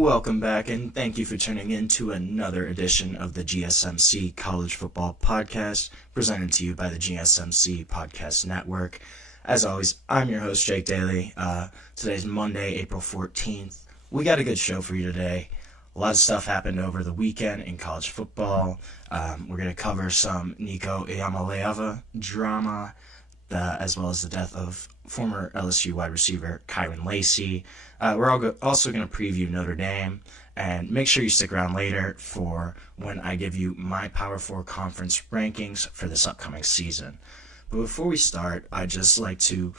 Welcome back, and thank you for tuning in to another edition of the GSMC College Football Podcast, presented to you by the GSMC Podcast Network. As always, I'm your host, Jake Daly. Today's Monday, April 14th. We got a good show for you today. A lot of stuff happened over the weekend in college football. We're going to cover some Nico Iamaleava drama, as well as the death of former LSU wide receiver Kyren Lacy. We're also going to preview Notre Dame, and make sure you stick around later for when I give you my Power 4 conference rankings for this upcoming season. But before we start, I'd just like to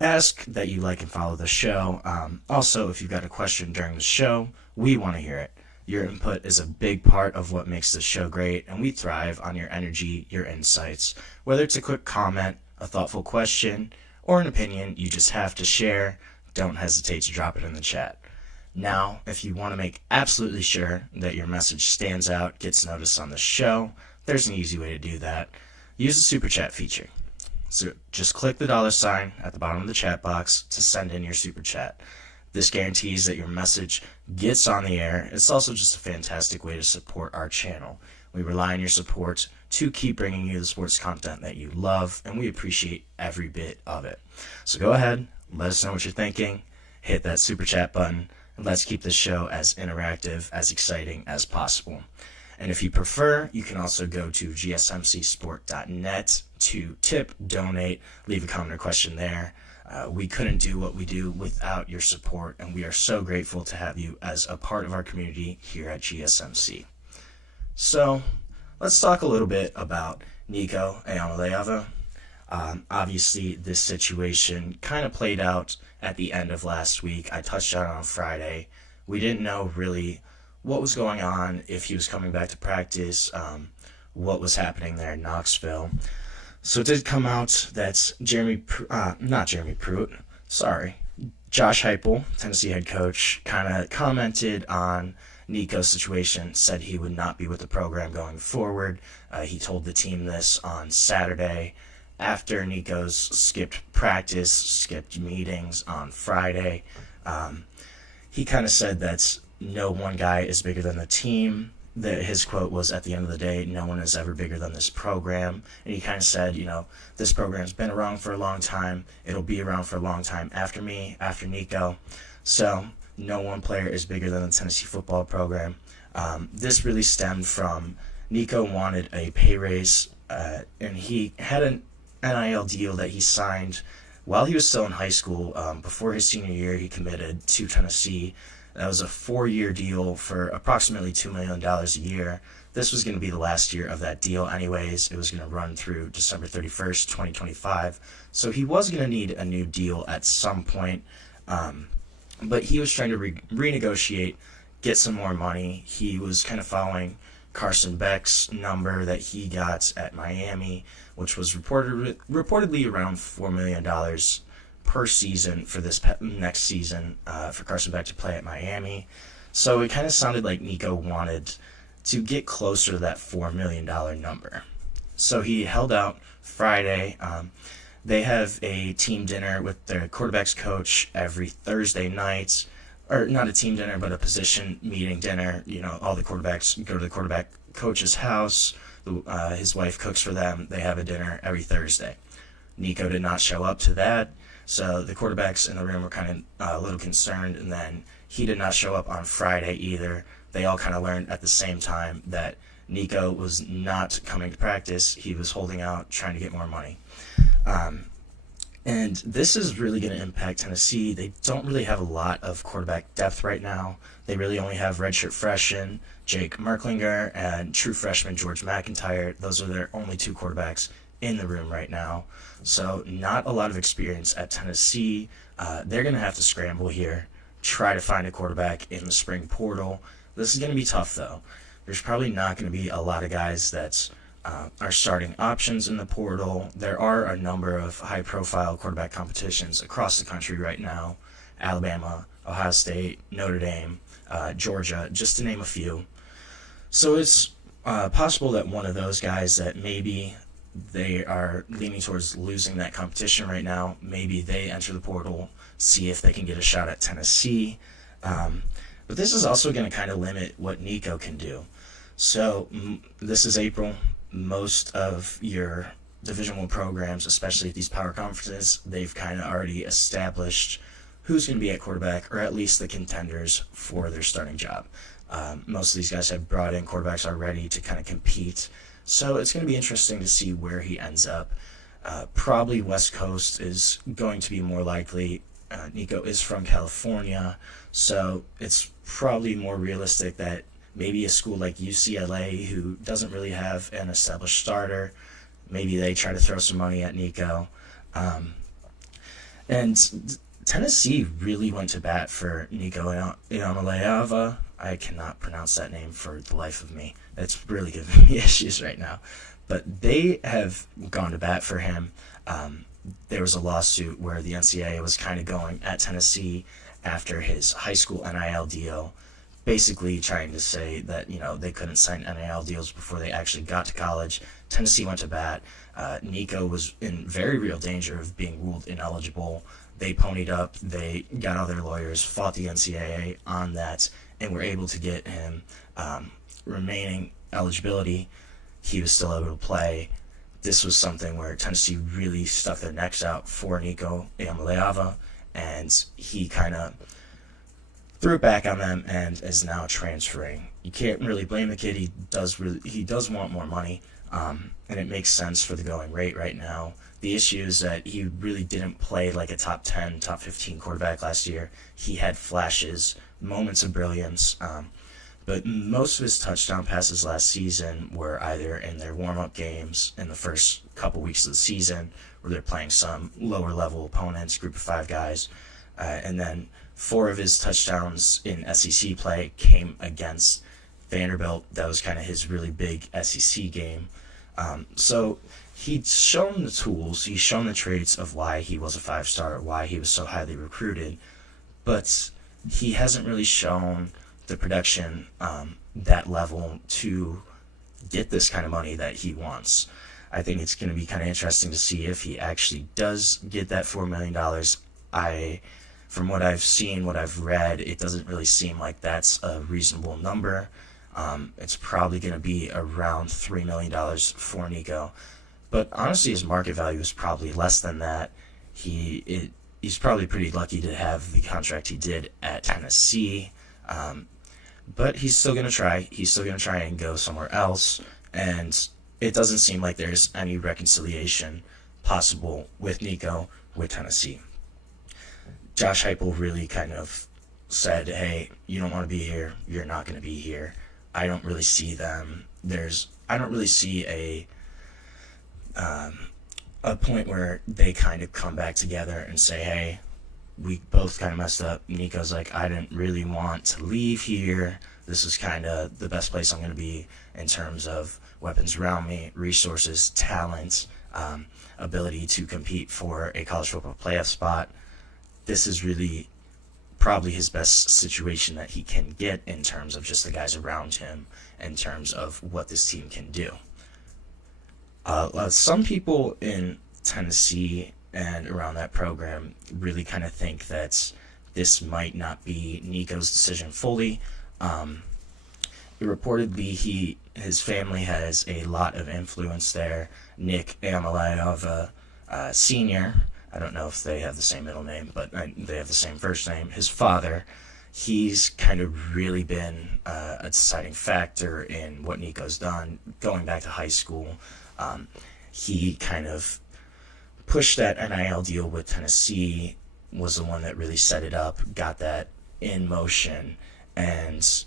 ask that you like and follow the show. Also, if you've got a question during the show, we want to hear it. Your input is a big part of what makes this show great, and we thrive on your energy, your insights. Whether it's a quick comment, a thoughtful question, or an opinion you just have to share, don't hesitate to drop it in the chat. Now, if you want to make absolutely sure that your message stands out, gets noticed on the show, there's an easy way to do that. Use the super chat feature. So just click the $sign at the bottom of the chat box to send in your super chat. This guarantees that your message gets on the air. It's also just a fantastic way to support our channel. We rely on your support to keep bringing you the sports content that you love, and we appreciate every bit of it. So go ahead, let us know what you're thinking, hit that super chat button, and let's keep this show as interactive, as exciting as possible. And if you prefer, you can also go to gsmcsport.net to tip, donate, leave a comment or question there. We couldn't do what we do without your support, and we are so grateful to have you as a part of our community here at GSMC. So, let's talk a little bit about Nico Iamaleava. Obviously, this situation kind of played out at the end of last week. I touched on Friday. We didn't know really what was going on, if he was coming back to practice, what was happening there in Knoxville. So it did come out that Josh Heupel, Tennessee head coach, kind of commented on Nico's situation, said he would not be with the program going forward. He told the team this on Saturday after Nico's skipped practice, skipped meetings on Friday. He kind of said that no one guy is bigger than the team. His quote was, at the end of the day, no one is ever bigger than this program. And he kind of said, this program's been around for a long time. It'll be around for a long time after me, after Nico. So no one player is bigger than the Tennessee football program. This really stemmed from Nico wanted a pay raise, and he had an NIL deal that he signed while he was still in high school. Before his senior year, he committed to Tennessee. That was a 4-year deal for approximately $2 million a year. This was going to be the last year of that deal anyways. It was going to run through December 31st, 2025. So he was going to need a new deal at some point. But he was trying to renegotiate, get some more money. He was kind of following Carson Beck's number that he got at Miami, which was reportedly around $4 million per season for this next season for Carson Beck to play at Miami. So it kind of sounded like Nico wanted to get closer to that $4 million number. So he held out Friday. They have a team dinner with their quarterback's coach every Thursday night. Or not a team dinner, but a position meeting dinner. All the quarterbacks go to the quarterback coach's house. His wife cooks for them. They have a dinner every Thursday. Nico did not show up to that. So the quarterbacks in the room were kind of a little concerned, and then he did not show up on Friday either. They all kind of learned at the same time that Nico was not coming to practice. He was holding out, trying to get more money. And this is really going to impact Tennessee. They don't really have a lot of quarterback depth right now. They really only have redshirt freshman Jake Merklinger and true freshman George McIntyre. Those are their only two quarterbacks in the room right now. So not a lot of experience at Tennessee. They're going to have to scramble here, try to find a quarterback in the spring portal. This is going to be tough, though. There's probably not going to be a lot of guys that are starting options in the portal. There are a number of high-profile quarterback competitions across the country right now. Alabama, Ohio State, Notre Dame, Georgia, just to name a few. So it's possible that one of those guys that maybe they are leaning towards losing that competition right now, maybe they enter the portal, see if they can get a shot at Tennessee. But this is also going to kind of limit what Nico can do. So this is April. Most of your Division I programs, especially at these power conferences, they've kind of already established who's going to be at quarterback, or at least the contenders for their starting job. Most of these guys have brought in quarterbacks already to kind of compete. So it's going to be interesting to see where he ends up. Probably West Coast is going to be more likely. Nico is from California, so it's probably more realistic that maybe a school like UCLA, who doesn't really have an established starter, maybe they try to throw some money at Nico. And Tennessee really went to bat for Nico Iamaleava. I cannot pronounce that name for the life of me. It's really giving me issues right now. But they have gone to bat for him. There was a lawsuit where the NCAA was kind of going at Tennessee after his high school NIL deal, basically trying to say that, they couldn't sign NIL deals before they actually got to college. Tennessee went to bat. Nico was in very real danger of being ruled ineligible. They ponied up. They got all their lawyers, fought the NCAA on that, and were able to get him remaining eligibility. He was still able to play. This was something where Tennessee really stuck their necks out for Nico Iamaleava, and he kind of threw it back on them and is now transferring. You can't really blame the kid. He does want more money, and it makes sense for the going rate right now. The issue is that he really didn't play like a top 10, top 15 quarterback last year. He had flashes, moments of brilliance, but most of his touchdown passes last season were either in their warm-up games in the first couple weeks of the season, where they're playing some lower-level opponents, group of 5 guys, and then 4 of his touchdowns in SEC play came against Vanderbilt. That was kind of his really big SEC game. So he's shown the tools, he's shown the traits of why he was a 5-star, why he was so highly recruited, but he hasn't really shown the production, that level to get this kind of money that he wants. I think it's going to be kind of interesting to see if he actually does get that $4 million. From what I've seen, what I've read, it doesn't really seem like that's a reasonable number. It's probably going to be around $3 million for Nico. But honestly, his market value is probably less than that. He's probably pretty lucky to have the contract he did at Tennessee. But he's still going to try. He's still going to try and go somewhere else. And it doesn't seem like there's any reconciliation possible with Nico with Tennessee. Josh Heupel really kind of said, hey, you don't want to be here. You're not going to be here. I don't really see them. I don't really see a point where they kind of come back together and say, hey, we both kind of messed up. Nico's like, I didn't really want to leave here. This is kind of the best place I'm going to be in terms of weapons around me, resources, talent, ability to compete for a college football playoff spot. This is really probably his best situation that he can get in terms of just the guys around him, in terms of what this team can do. Some people in Tennessee and around that program really kind of think that this might not be Nico's decision fully. Reportedly, his family has a lot of influence there. Nick Iamaleava Sr., I don't know if they have the same middle name, but they have the same first name. His father, he's kind of really been a deciding factor in what Nico's done. Going back to high school, he kind of pushed that NIL deal with Tennessee, was the one that really set it up, got that in motion, and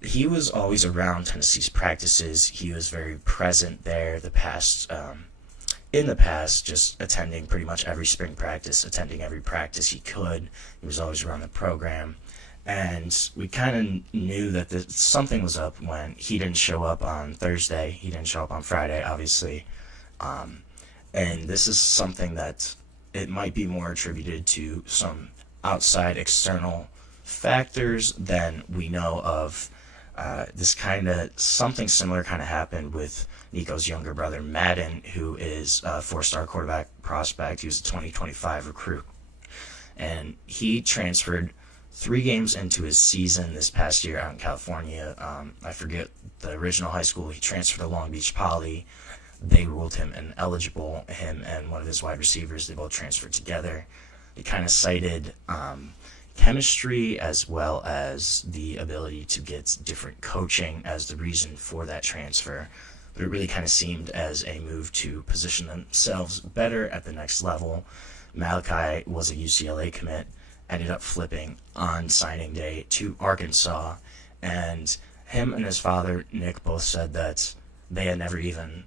he was always around Tennessee's practices. He was very present there in the past, just attending pretty much every spring practice, attending every practice he could. He was always around the program. And we kind of knew that something was up when he didn't show up on Thursday. He didn't show up on Friday, obviously. And this is something that it might be more attributed to some outside external factors than we know of. Something similar kind of happened with Nico's younger brother, Madden, who is a 4-star quarterback prospect. He was a 2025 recruit. And he transferred 3 games into his season this past year out in California, I forget the original high school, he transferred to Long Beach Poly. They ruled him ineligible. Him and one of his wide receivers, they both transferred together. They kind of cited chemistry as well as the ability to get different coaching as the reason for that transfer. But it really kind of seemed as a move to position themselves better at the next level. Malachi was a UCLA commit, ended up flipping on signing day to Arkansas, and him and his father, Nick, both said that they had never even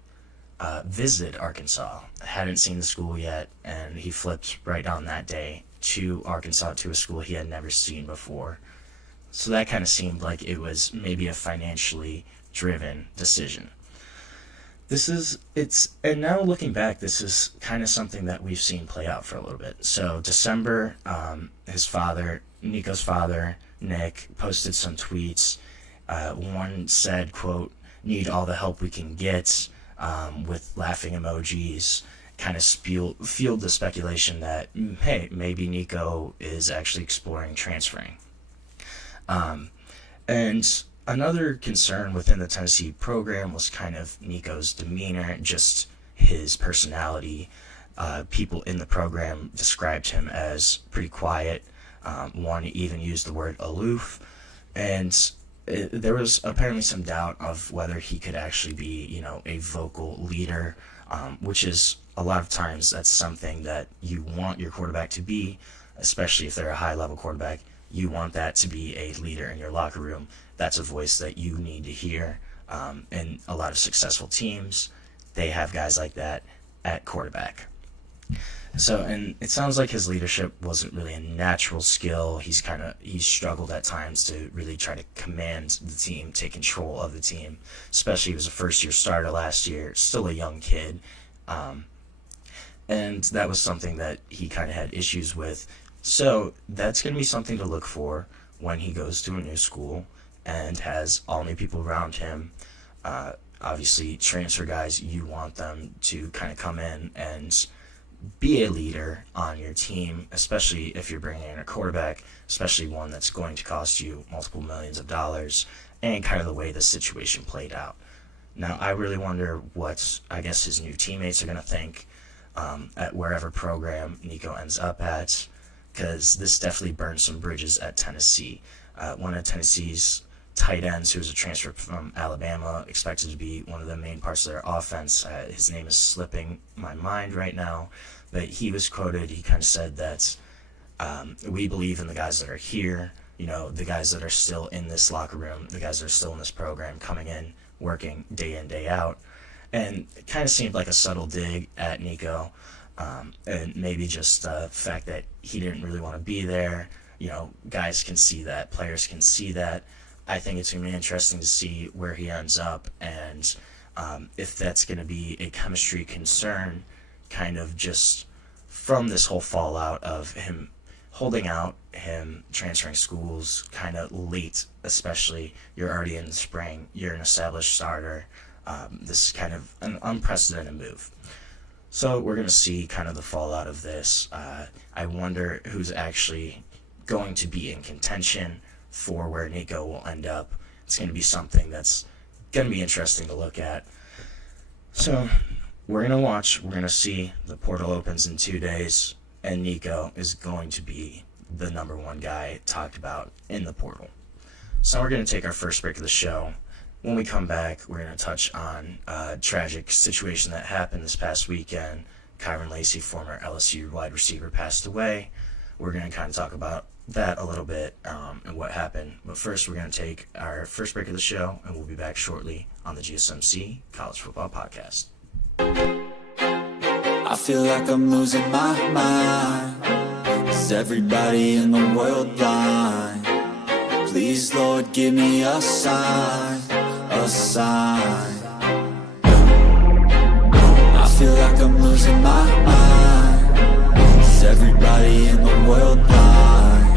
visited Arkansas, hadn't seen the school yet, and he flipped right on that day to Arkansas, to a school he had never seen before. So that kind of seemed like it was maybe a financially driven decision. And now looking back, this is kind of something that we've seen play out for a little bit. So December, his father, Nico's father, Nick, posted some tweets. One said, quote, "Need all the help we can get," with laughing emojis, kind of fueled the speculation that, hey, maybe Nico is actually exploring transferring. And another concern within the Tennessee program was kind of Nico's demeanor, just his personality. People in the program described him as pretty quiet. One even used the word aloof. And there was apparently some doubt of whether he could actually be, a vocal leader, which is a lot of times that's something that you want your quarterback to be, especially if they're a high-level quarterback. You want that to be a leader in your locker room. That's a voice that you need to hear. And a lot of successful teams, they have guys like that at quarterback. So, and it sounds like his leadership wasn't really a natural skill. He struggled at times to really try to command the team, take control of the team, especially he was a first-year starter last year, still a young kid. And that was something that he kind of had issues with. So that's going to be something to look for when he goes to a new school and has all new people around him. Obviously, transfer guys, you want them to kind of come in and be a leader on your team, especially if you're bringing in a quarterback, especially one that's going to cost you multiple millions of dollars, and kind of the way the situation played out. Now, I really wonder what, his new teammates are going to think at wherever program Nico ends up at, because this definitely burned some bridges at Tennessee. One of Tennessee's tight ends, who was a transfer from Alabama, expected to be one of the main parts of their offense. His name is slipping my mind right now, but he was quoted. He kind of said that we believe in the guys that are here, the guys that are still in this locker room, the guys that are still in this program, coming in, working day in, day out. And it kind of seemed like a subtle dig at Nico, and maybe just the fact that he didn't really want to be there. Guys can see that, players can see that. I think it's going to be interesting to see where he ends up, and if that's going to be a chemistry concern, kind of just from this whole fallout of him holding out, him transferring schools kind of late, especially. You're already in the spring, you're an established starter. This is kind of an unprecedented move. So we're going to see kind of the fallout of this. I wonder who's actually going to be in contention for where Nico will end up. It's going to be something that's going to be interesting to look at. So we're going to watch. We're going to see. The portal opens in 2 days, and Nico is going to be the number one guy talked about in the portal. So we're going to take our first break of the show. When we come back, we're going to touch on a tragic situation that happened this past weekend. Kyren Lacy, former LSU wide receiver, passed away. We're going to kind of talk about that a little bit and what happened. But first, we're going to take our first break of the show, and we'll be back shortly on the GSMC College Football Podcast. I feel like I'm losing my mind. Is everybody in the world blind? Please, Lord, give me a sign, a sign. I feel like I'm losing my mind. Is everybody in the world blind?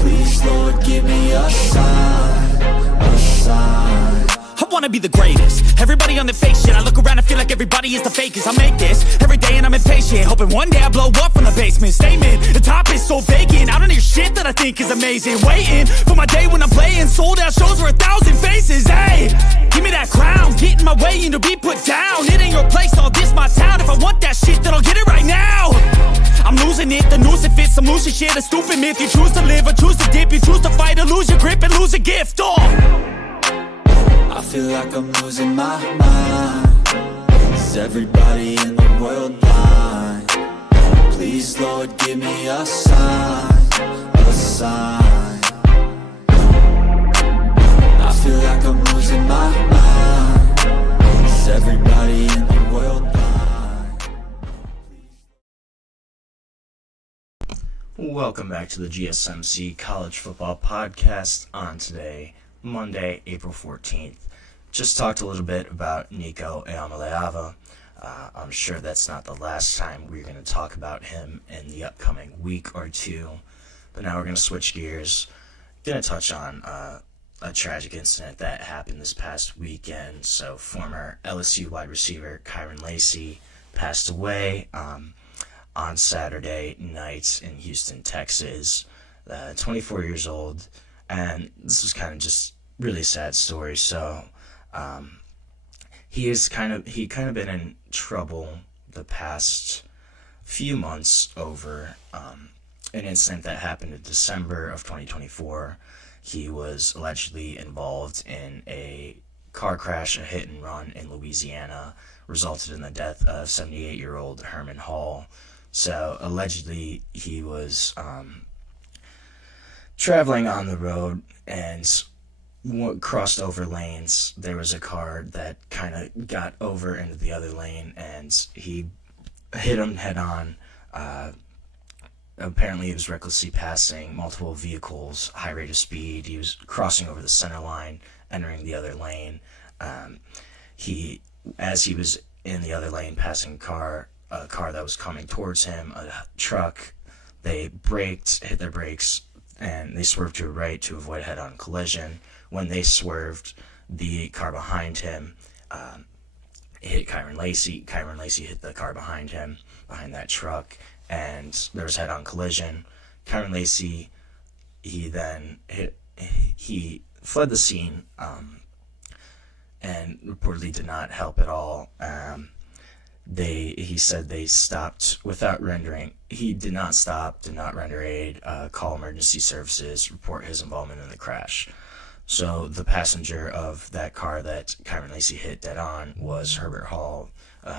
Please, Lord, give me a sign, a sign. I wanna wanna be the greatest. Everybody on the fake shit, I look around and feel like everybody is the fakest. I make this every day and I'm impatient, hoping one day I blow up from the basement. Statement, the top is so vacant, I don't hear shit that I think is amazing. Waiting for my day when I'm playing sold out shows for 1,000 faces. Hey, give me that crown, get in my way and to be put down. It ain't your place, all this my town. If I want that shit, then I'll get it right now. I'm losing it, the noose it fits, I'm losing shit. A stupid myth, you choose to live or choose to dip. You choose to fight or lose your grip and lose a gift. I feel like I'm losing my mind. Is everybody in the world blind? Please, Lord, give me a sign, a sign. I feel like I'm losing my mind. Is everybody in the world blind? Welcome back to the GSMC College Football Podcast on today, Monday, April 14th. Just talked a little bit about Nico Iamaleava. I'm sure that's not the last time we're going to talk about him in the upcoming week or two. But now we're going to switch gears. Going to touch on a tragic incident that happened this past weekend. So former LSU wide receiver Kyren Lacy passed away on Saturday night in Houston, Texas. 24 years old. And this was kind of just really sad story. So he kind of been in trouble the past few months over an incident that happened in December of 2024. He was allegedly involved in a car crash, a hit and run in Louisiana, resulted in the death of 78-year-old Herman Hall. So allegedly he was traveling on the road and crossed over lanes. There was a car that kind of got over into the other lane and he hit him head on. Apparently he was recklessly passing multiple vehicles, high rate of speed. He was crossing over the center line, entering the other lane. As he was in the other lane passing a car that was coming towards him, a truck, they hit their brakes, and they swerved to the right to avoid a head-on collision. When they swerved, the car behind him hit Kyren Lacy. Kyren Lacy hit the car behind him, behind that truck, and there was a head-on collision. Kyren Lacy, he fled the scene and reportedly did not help at all. He said they stopped without rendering. He did not stop, did not render aid, call emergency services, report his involvement in the crash. So the passenger of that car that Kyren Lacy hit dead on was Herbert Hall,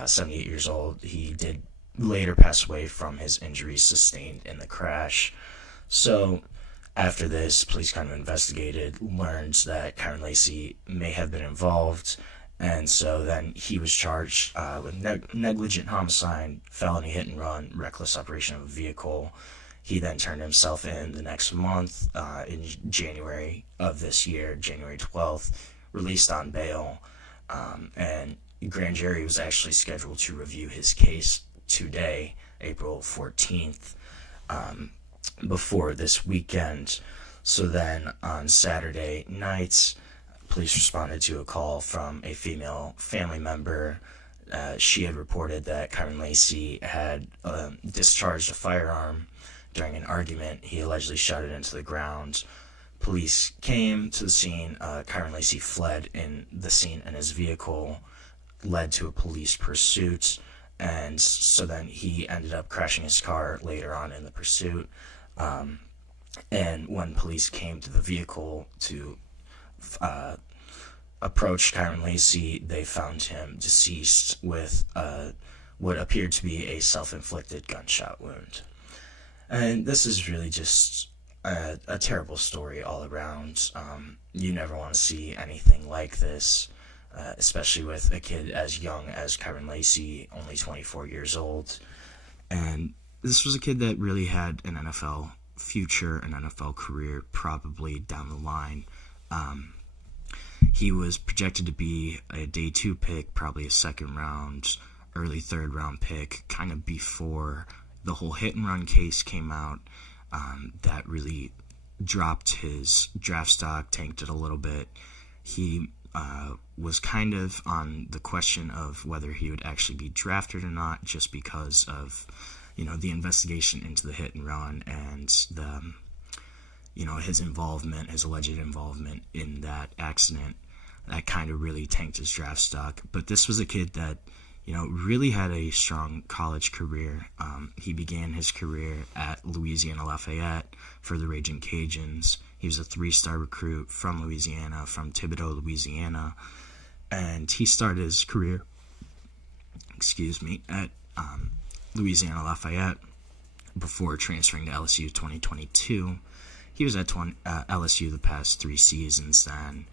78 years old. He did later pass away from his injuries sustained in the crash. So after this, police kind of investigated, learned that Kyren Lacy may have been involved, and so then he was charged with negligent homicide, felony hit and run, reckless operation of a vehicle. He then turned himself in the next month, in January of this year, January 12th, released on bail, and grand jury was actually scheduled to review his case today, April 14th, before this weekend. So then on Saturday night, police responded to a call from a female family member. She had reported that Kyren Lacy had discharged a firearm during an argument. He allegedly shot it into the ground. Police came to the scene. Kyren Lacy fled in the scene in his vehicle, led to a police pursuit, and so then he ended up crashing his car later on in the pursuit. And when police came to the vehicle to approach Kyren Lacy, they found him deceased with what appeared to be a self-inflicted gunshot wound. And this is really just a terrible story all around. You never want to see anything like this, especially with a kid as young as Kyren Lacy, only 24 years old. And this was a kid that really had an NFL future, an NFL career probably down the line. He was projected to be a day 2 pick, probably a second round, early third round pick, kind of before the whole hit and run case came out. That really dropped his draft stock, tanked it a little bit. He was kind of on the question of whether he would actually be drafted or not, just because of, the investigation into the hit and run and the, his alleged involvement in that accident. That kind of really tanked his draft stock. But this was a kid that, really had a strong college career. He began his career at Louisiana Lafayette for the Raging Cajuns. He was a 3-star recruit from Louisiana, from Thibodaux, Louisiana. And he started his career, at Louisiana Lafayette before transferring to LSU 2022. He was at LSU the past 3 seasons, then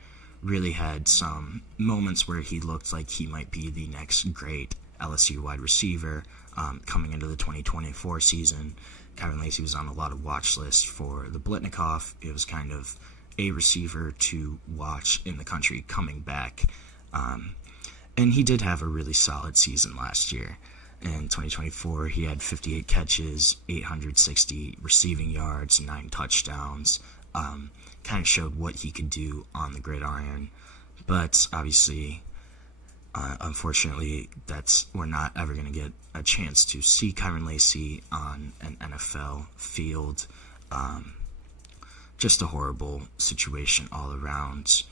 really had some moments where he looked like he might be the next great LSU wide receiver coming into the 2024 season. Kyren Lacy was on a lot of watch lists for the Blitnikoff. It was kind of a receiver to watch in the country coming back. And he did have a really solid season last year. In 2024, he had 58 catches, 860 receiving yards, 9 touchdowns. Kind of showed what he could do on the gridiron. But obviously, unfortunately, we're not ever going to get a chance to see Kyren Lacy on an NFL field. Just a horrible situation all around.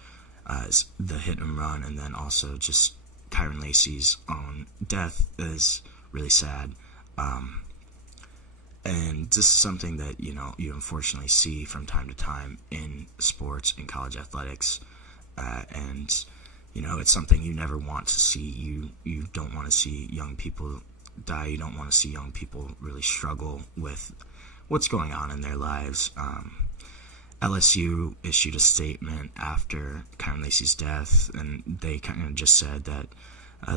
The hit and run, and then also just Kyren Lacy's own death is really sad. And this is something that, you unfortunately see from time to time in sports, in college athletics. And, it's something you never want to see. You don't want to see young people die. You don't want to see young people really struggle with what's going on in their lives. LSU issued a statement after Kyren Lacy's death, and they kind of just said that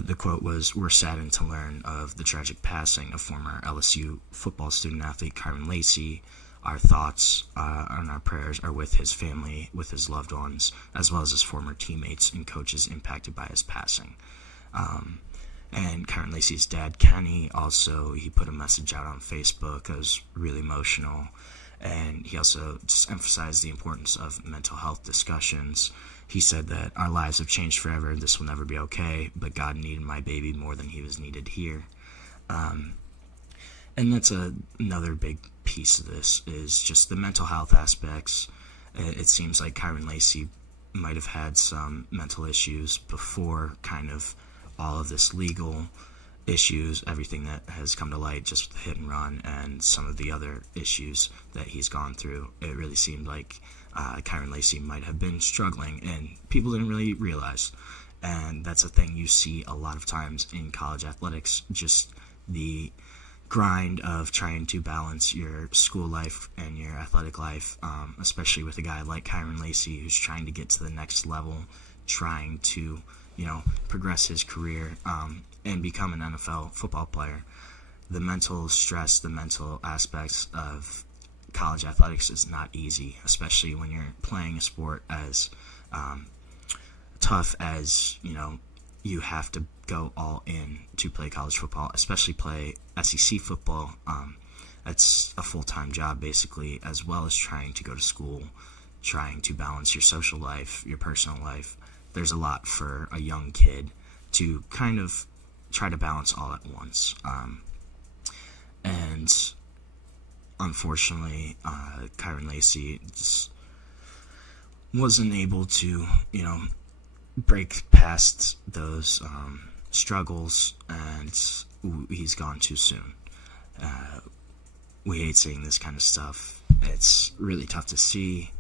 the quote was, "We're saddened to learn of the tragic passing of former LSU football student-athlete Kyren Lacy. Our thoughts and our prayers are with his family, with his loved ones, as well as his former teammates and coaches impacted by his passing." And Kyren Lacy's dad, Kenny, he put a message out on Facebook. It was really emotional. And he also just emphasized the importance of mental health discussions. He said that our lives have changed forever. This will never be okay, but God needed my baby more than he was needed here. And that's another big piece of this is just the mental health aspects. It seems like Kyren Lacy might have had some mental issues before kind of all of this legal issues, everything that has come to light just with the hit and run and some of the other issues that he's gone through. It really seemed like Kyren Lacy might have been struggling, and people didn't really realize. And that's a thing you see a lot of times in college athletics, just the grind of trying to balance your school life and your athletic life, especially with a guy like Kyren Lacy who's trying to get to the next level, trying to, progress his career and become an NFL football player. The mental stress, the mental aspects of college athletics is not easy, especially when you're playing a sport as tough as, you have to go all in to play college football, especially play SEC football. That's a full-time job, basically, as well as trying to go to school, trying to balance your social life, your personal life. There's a lot for a young kid to kind of try to balance all at once. And unfortunately, Kyren Lacy just wasn't able to, break past those struggles, and he's gone too soon. We hate seeing this kind of stuff. It's really tough to see,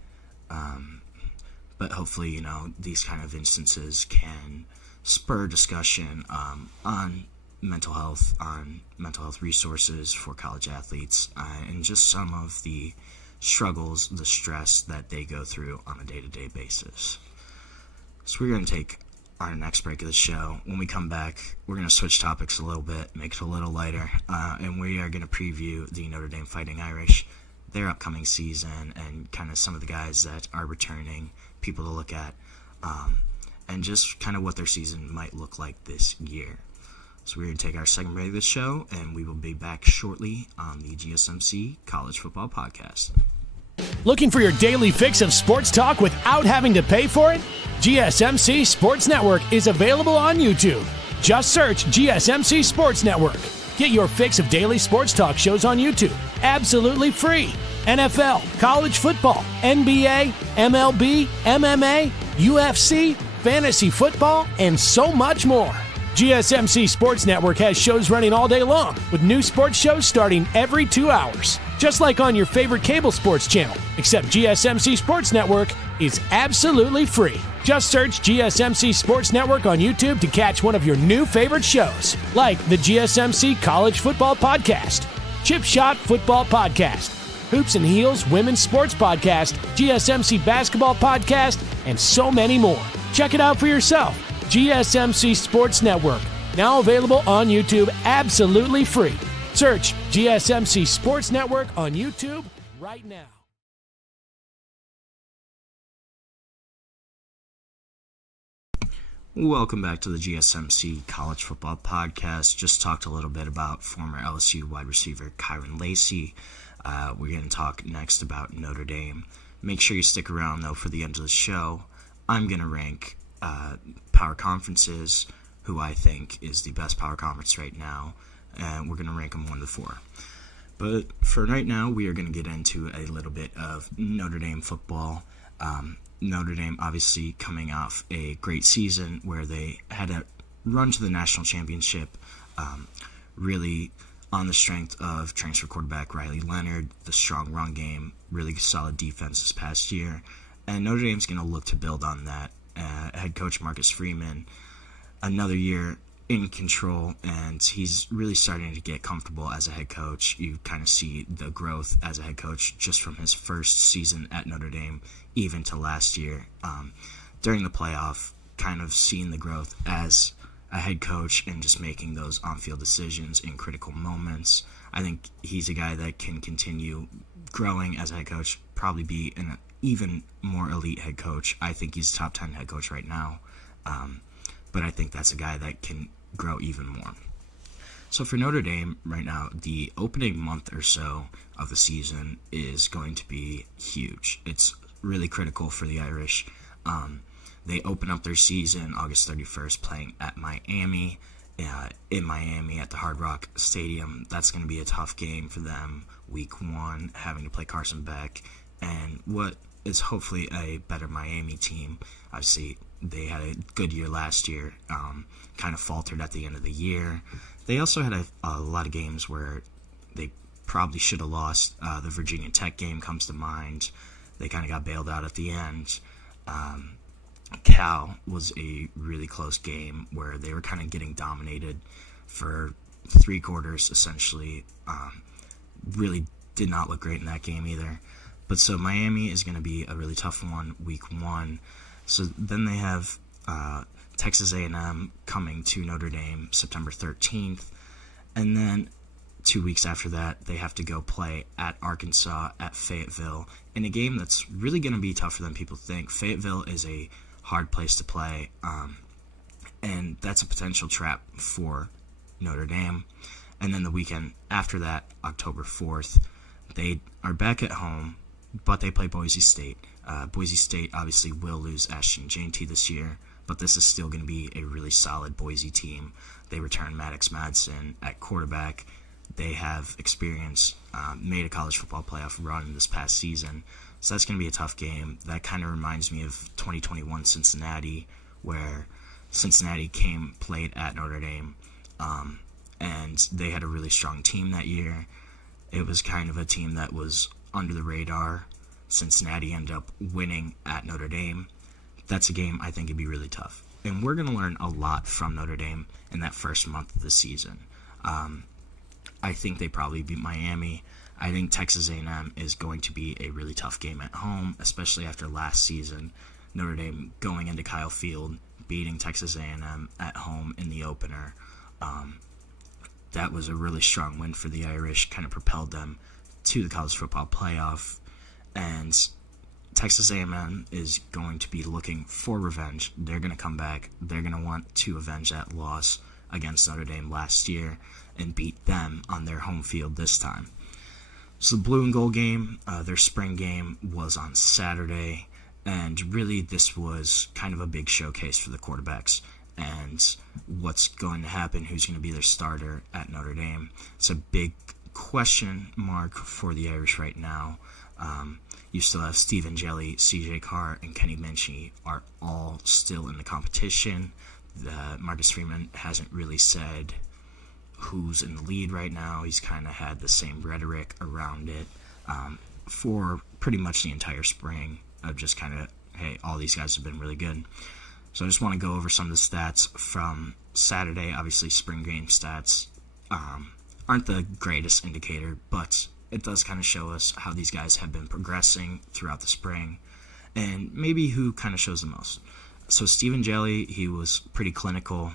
but hopefully, these kind of instances can spur discussion on mental health resources for college athletes, and just some of the struggles, the stress that they go through on a day-to-day basis. So we're going to take our next break of the show. When we come back, we're going to switch topics a little bit, make it a little lighter, and we are going to preview the Notre Dame Fighting Irish, their upcoming season, and kind of some of the guys that are returning, people to look at, and just kind of what their season might look like this year. So we're going to take our second break of the show, and we will be back shortly on the GSMC College Football Podcast. Looking for your daily fix of sports talk without having to pay for it? GSMC Sports Network is available on YouTube. Just search GSMC Sports Network. Get your fix of daily sports talk shows on YouTube, absolutely free. NFL, college football, NBA, MLB, MMA, UFC, fantasy football, and so much more. GSMC Sports Network has shows running all day long, with new sports shows starting every 2 hours. Just like on your favorite cable sports channel, except GSMC Sports Network is absolutely free. Just search GSMC Sports Network on YouTube to catch one of your new favorite shows, like the GSMC College Football Podcast, Chip Shot Football Podcast, Hoops and Heels Women's Sports Podcast, GSMC Basketball Podcast, and so many more. Check it out for yourself. GSMC Sports Network, now available on YouTube absolutely free. Search GSMC Sports Network on YouTube right now. Welcome back to the GSMC College Football Podcast. Just talked a little bit about former LSU wide receiver Kyren Lacy. We're going to talk next about Notre Dame. Make sure you stick around, though, for the end of the show. I'm going to rank power conferences, who I think is the best power conference right now, and we're going to rank them 1 to 4. But for right now, we are going to get into a little bit of Notre Dame football. Notre Dame obviously coming off a great season where they had a run to the national championship, really on the strength of transfer quarterback Riley Leonard, the strong run game, really solid defense this past year. And Notre Dame's going to look to build on that. Head coach Marcus Freeman, another year in control, and he's really starting to get comfortable as a head coach. You kind of see the growth as a head coach just from his first season at Notre Dame, even to last year. During the playoff, kind of seeing the growth as a head coach and just making those on-field decisions in critical moments. I think he's a guy that can continue growing as a head coach, probably be an even more elite head coach. I think he's top 10 head coach right now. But I think that's a guy that can grow even more. So for Notre Dame right now, the opening month or so of the season is going to be huge. It's really critical for the Irish. They open up their season August 31st playing at Miami, in Miami at the Hard Rock Stadium. That's going to be a tough game for them. Week 1, having to play Carson Beck and what is hopefully a better Miami team. Obviously, they had a good year last year, kind of faltered at the end of the year. They also had a lot of games where they probably should have lost. The Virginia Tech game comes to mind. They kind of got bailed out at the end. Cal was a really close game where they were kind of getting dominated for 3 quarters, essentially. Really did not look great in that game either. But so Miami is going to be a really tough one, week 1. So then they have Texas A&M coming to Notre Dame September 13th. And then 2 weeks after that, they have to go play at Arkansas at Fayetteville in a game that's really going to be tougher than people think. Fayetteville is a hard place to play, and that's a potential trap for Notre Dame. And then the weekend after that, October 4th, they are back at home, but they play Boise State. Boise State obviously will lose Ashton Jeanty this year, but this is still going to be a really solid Boise team. They return Maddox Madsen at quarterback. They have experience, made a college football playoff run this past season, so that's going to be a tough game. That kind of reminds me of 2021 Cincinnati, where Cincinnati played at Notre Dame, and they had a really strong team that year. It was kind of a team that was under the radar. Cincinnati ended up winning at Notre Dame. That's a game I think would be really tough. And we're going to learn a lot from Notre Dame in that first month of the season. I think they probably beat Miami. I think Texas A&M is going to be a really tough game at home, especially after last season. Notre Dame going into Kyle Field, beating Texas A&M at home in the opener. That was a really strong win for the Irish, kind of propelled them to the college football playoff. And Texas A&M is going to be looking for revenge. They're going to come back. They're going to want to avenge that loss against Notre Dame last year and beat them on their home field this time. So the blue and gold game, their spring game, was on Saturday, And really, this was kind of a big showcase for the quarterbacks and what's going to happen, who's going to be their starter at Notre Dame. It's a big question mark for the Irish right now. You still have Stephen Jelly, CJ Carr, and Kenny Minchey are all still in the competition. Marcus Freeman hasn't really said who's in the lead right now. He's kind of had the same rhetoric around it for pretty much the entire spring of just kind of, hey, all these guys have been really good. So I just want to go over some of the stats from Saturday. Obviously, spring game stats aren't the greatest indicator, but it does kind of show us how these guys have been progressing throughout the spring and maybe who kind of shows the most. So Stephen Jelly, he was pretty clinical,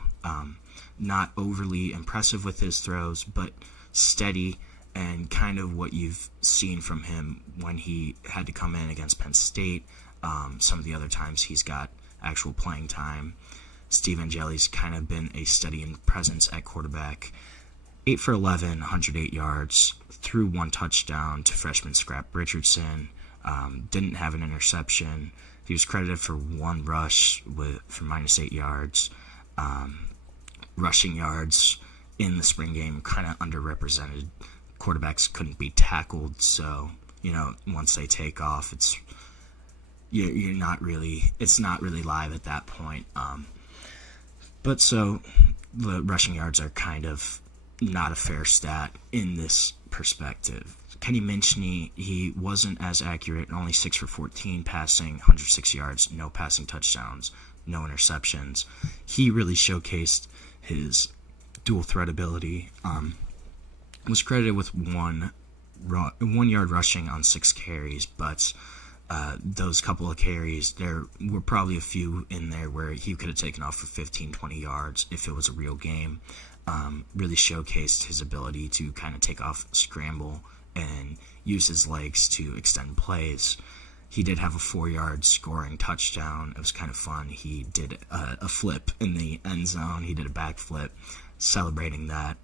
not overly impressive with his throws, but steady and kind of what you've seen from him when he had to come in against Penn State. Some of the other times he's got actual playing time. Stephen Jelly's kind of been a steady presence at quarterback. 8 for 11, 108 yards, threw one touchdown to freshman Scrap Richardson. Didn't have an interception. He was credited for one rush for -8 yards. Rushing yards in the spring game kind of underrepresented. Quarterbacks couldn't be tackled, so once they take off, it's not really live at that point. But so the rushing yards are kind of not a fair stat in this perspective. Kenny Minchey, he wasn't as accurate, only 6 for 14 passing, 106 yards, no passing touchdowns, no interceptions. He really showcased his dual threat ability. Was credited with 1 yard rushing on 6 carries, but those couple of carries, there were probably a few in there where he could have taken off for 15, 20 yards if it was a real game. Really showcased his ability to kind of take off, scramble, and use his legs to extend plays. He did have a 4-yard scoring touchdown. It was kind of fun. He did a flip in the end zone. He did a backflip, celebrating that.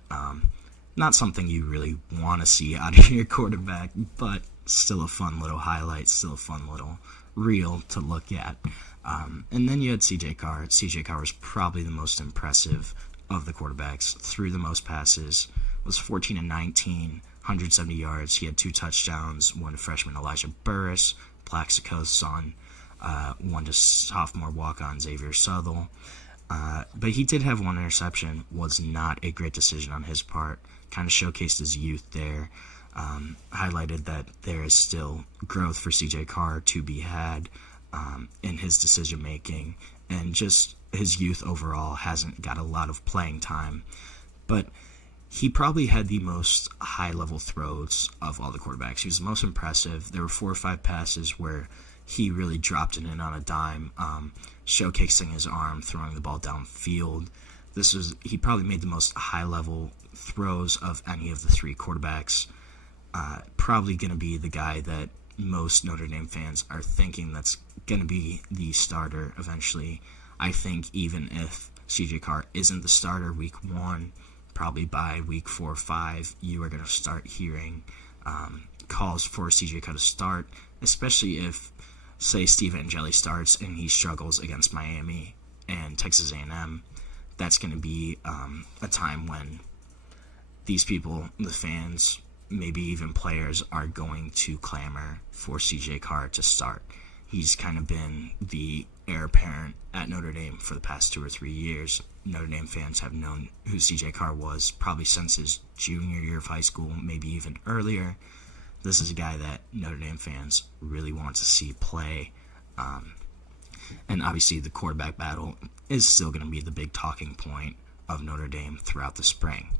Not something you really want to see out of your quarterback, but still a fun little highlight, still a fun little reel to look at. And then you had CJ Carr. CJ Carr was probably the most impressive of the quarterbacks. Threw the most passes, was 14 and 19, 170 yards. He had 2 touchdowns, one to freshman Elijah Burris, Plaxico's son, one to sophomore walk-on Xavier Southall. But he did have 1 interception. Was not a great decision on his part. Kind of showcased his youth there. Highlighted that there is still growth for CJ Carr to be had in his decision making, and just his youth overall hasn't got a lot of playing time. But he probably had the most high-level throws of all the quarterbacks. He was the most impressive. There were 4 or 5 passes where he really dropped it in on a dime, showcasing his arm, throwing the ball downfield. He probably made the most high-level throws of any of the 3 quarterbacks. Probably going to be the guy that most Notre Dame fans are thinking that's going to be the starter eventually. I think even if CJ Carr isn't the starter week 1, probably by week 4 or 5, you are going to start hearing calls for CJ Carr to start, especially if, say, Stephen Jelly starts and he struggles against Miami and Texas A&M. That's going to be a time when these people, the fans, maybe even players, are going to clamor for CJ Carr to start. He's kind of been the heir apparent at Notre Dame for the past 2 or 3 years. Notre Dame fans have known who CJ Carr was probably since his junior year of high school, maybe even earlier. This is a guy that Notre Dame fans really want to see play. And obviously the quarterback battle is still going to be the big talking point of Notre Dame throughout the spring.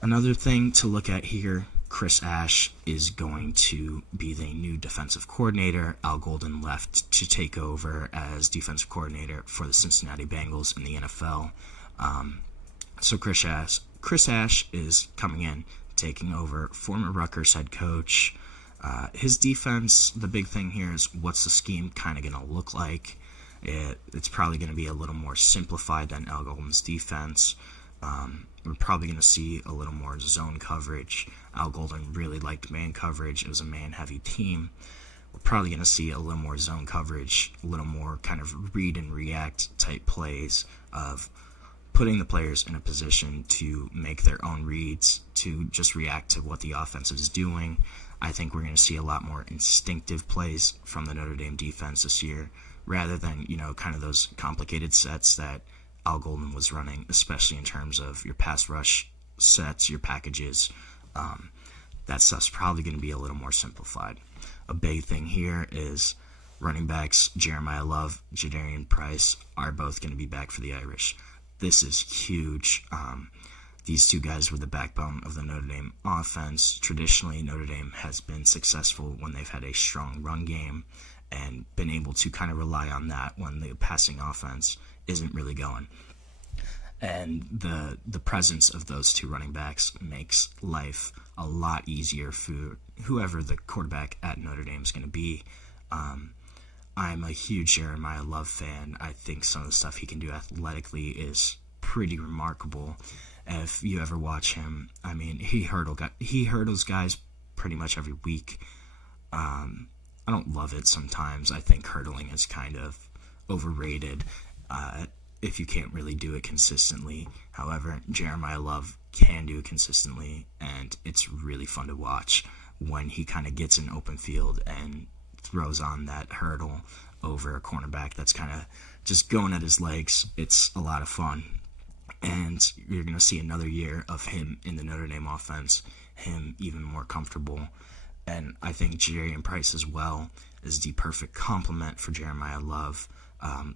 Another thing to look at here, Chris Ash is going to be the new defensive coordinator. Al Golden left to take over as defensive coordinator for the Cincinnati Bengals in the NFL. So Chris Ash is coming in, taking over former Rutgers head coach. His defense, the big thing here is what's the scheme kind of going to look like. It's probably going to be a little more simplified than Al Golden's defense. We're probably going to see a little more zone coverage. Al Golden really liked man coverage. It was a man-heavy team. We're probably going to see a little more zone coverage, a little more kind of read and react type plays of putting the players in a position to make their own reads, to just react to what the offense is doing. I think we're going to see a lot more instinctive plays from the Notre Dame defense this year, rather than, kind of those complicated sets that Al Golden was running, especially in terms of your pass rush sets, your packages. That stuff's probably going to be a little more simplified. A big thing here is running backs Jeremiah Love, Jadarian Price are both going to be back for the Irish. This is huge. These two guys were the backbone of the Notre Dame offense. Traditionally, Notre Dame has been successful when they've had a strong run game and been able to kind of rely on that when the passing offense isn't really going. And the presence of those two running backs makes life a lot easier for whoever the quarterback at Notre Dame is going to be. I'm a huge Jeremiah Love fan. I think some of the stuff he can do athletically is pretty remarkable. If you ever watch him, I mean, he hurdles guys pretty much every week. I don't love it sometimes. I think hurdling is kind of overrated if you can't really do it consistently. However, Jeremiah Love can do it consistently, and it's really fun to watch when he kind of gets in open field and throws on that hurdle over a cornerback that's kind of just going at his legs. It's a lot of fun. And you're going to see another year of him in the Notre Dame offense, him even more comfortable. And I think Jadarian Price as well is the perfect complement for Jeremiah Love.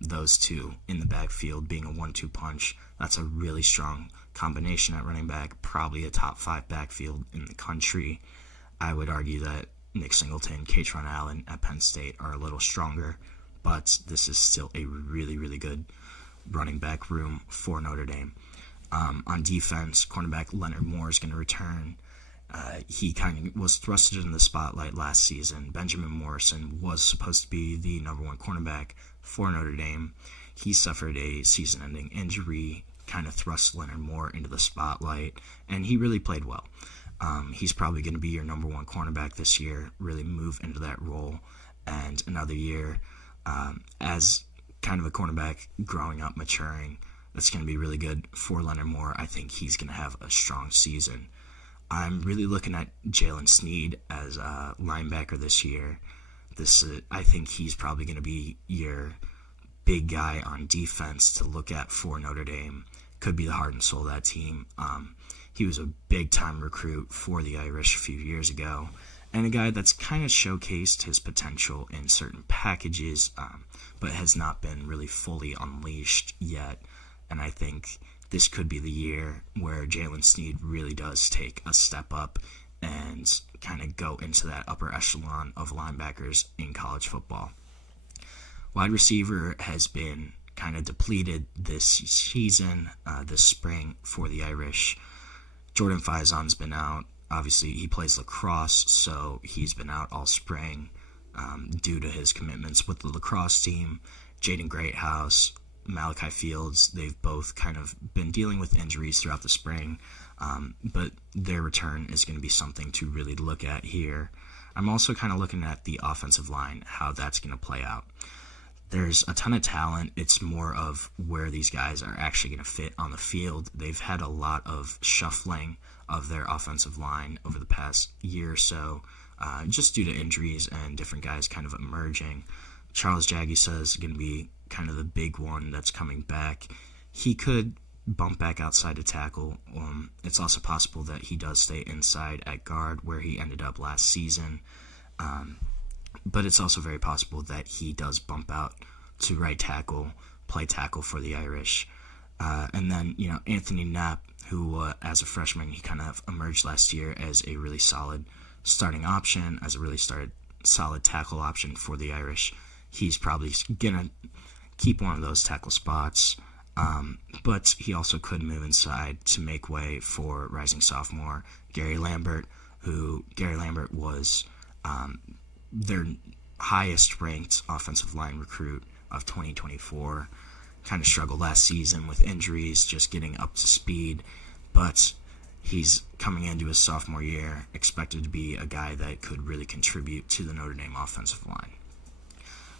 Those two in the backfield being a 1-2 punch, that's a really strong combination at running back, probably a top 5 backfield in the country. I would argue that Nick Singleton, Katron Allen at Penn State are a little stronger, but this is still a really, really good running back room for Notre Dame. On defense, cornerback Leonard Moore is going to return. He kind of was thrusted in the spotlight last season. Benjamin Morrison was supposed to be the number 1 cornerback for Notre Dame. He suffered a season-ending injury, kind of thrust Leonard Moore into the spotlight, and he really played well. He's probably going to be your number 1 cornerback this year, really move into that role. And another year as kind of a cornerback growing up, maturing, that's going to be really good for Leonard Moore. I think he's going to have a strong season. I'm really looking at Jalen Sneed as a linebacker this year. I think he's probably going to be your big guy on defense to look at for Notre Dame. Could be the heart and soul of that team. He was a big-time recruit for the Irish a few years ago, and a guy that's kind of showcased his potential in certain packages, but has not been really fully unleashed yet. And I think this could be the year where Jalen Sneed really does take a step up and kind of go into that upper echelon of linebackers in college football. Wide receiver has been kind of depleted this season, this spring for the Irish. Jordan Faison's been out. Obviously, he plays lacrosse, so he's been out all spring due to his commitments with the lacrosse team. Jaden Greathouse, Malachi Fields, they've both kind of been dealing with injuries throughout the spring, but their return is going to be something to really look at here. I'm also kind of looking at the offensive line, how that's going to play out. There's a ton of talent. It's more of where these guys are actually going to fit on the field. They've had a lot of shuffling of their offensive line over the past year or so, just due to injuries and different guys kind of emerging. Charles Jagusa is going to be kind of the big one that's coming back. He could bump back outside to tackle. It's also possible that he does stay inside at guard where he ended up last season. But it's also very possible that he does bump out to right tackle, play tackle for the Irish. And then, Anthony Knapp, who as a freshman, he kind of emerged last year as a really solid starting option, as a really solid tackle option for the Irish. He's probably going to keep one of those tackle spots, but he also could move inside to make way for rising sophomore Gary Lambert, who Gary Lambert was their highest ranked offensive line recruit of 2024. Kind of struggled last season with injuries, just getting up to speed, but He's coming into his sophomore year, expected to be a guy that could really contribute to the Notre Dame offensive line.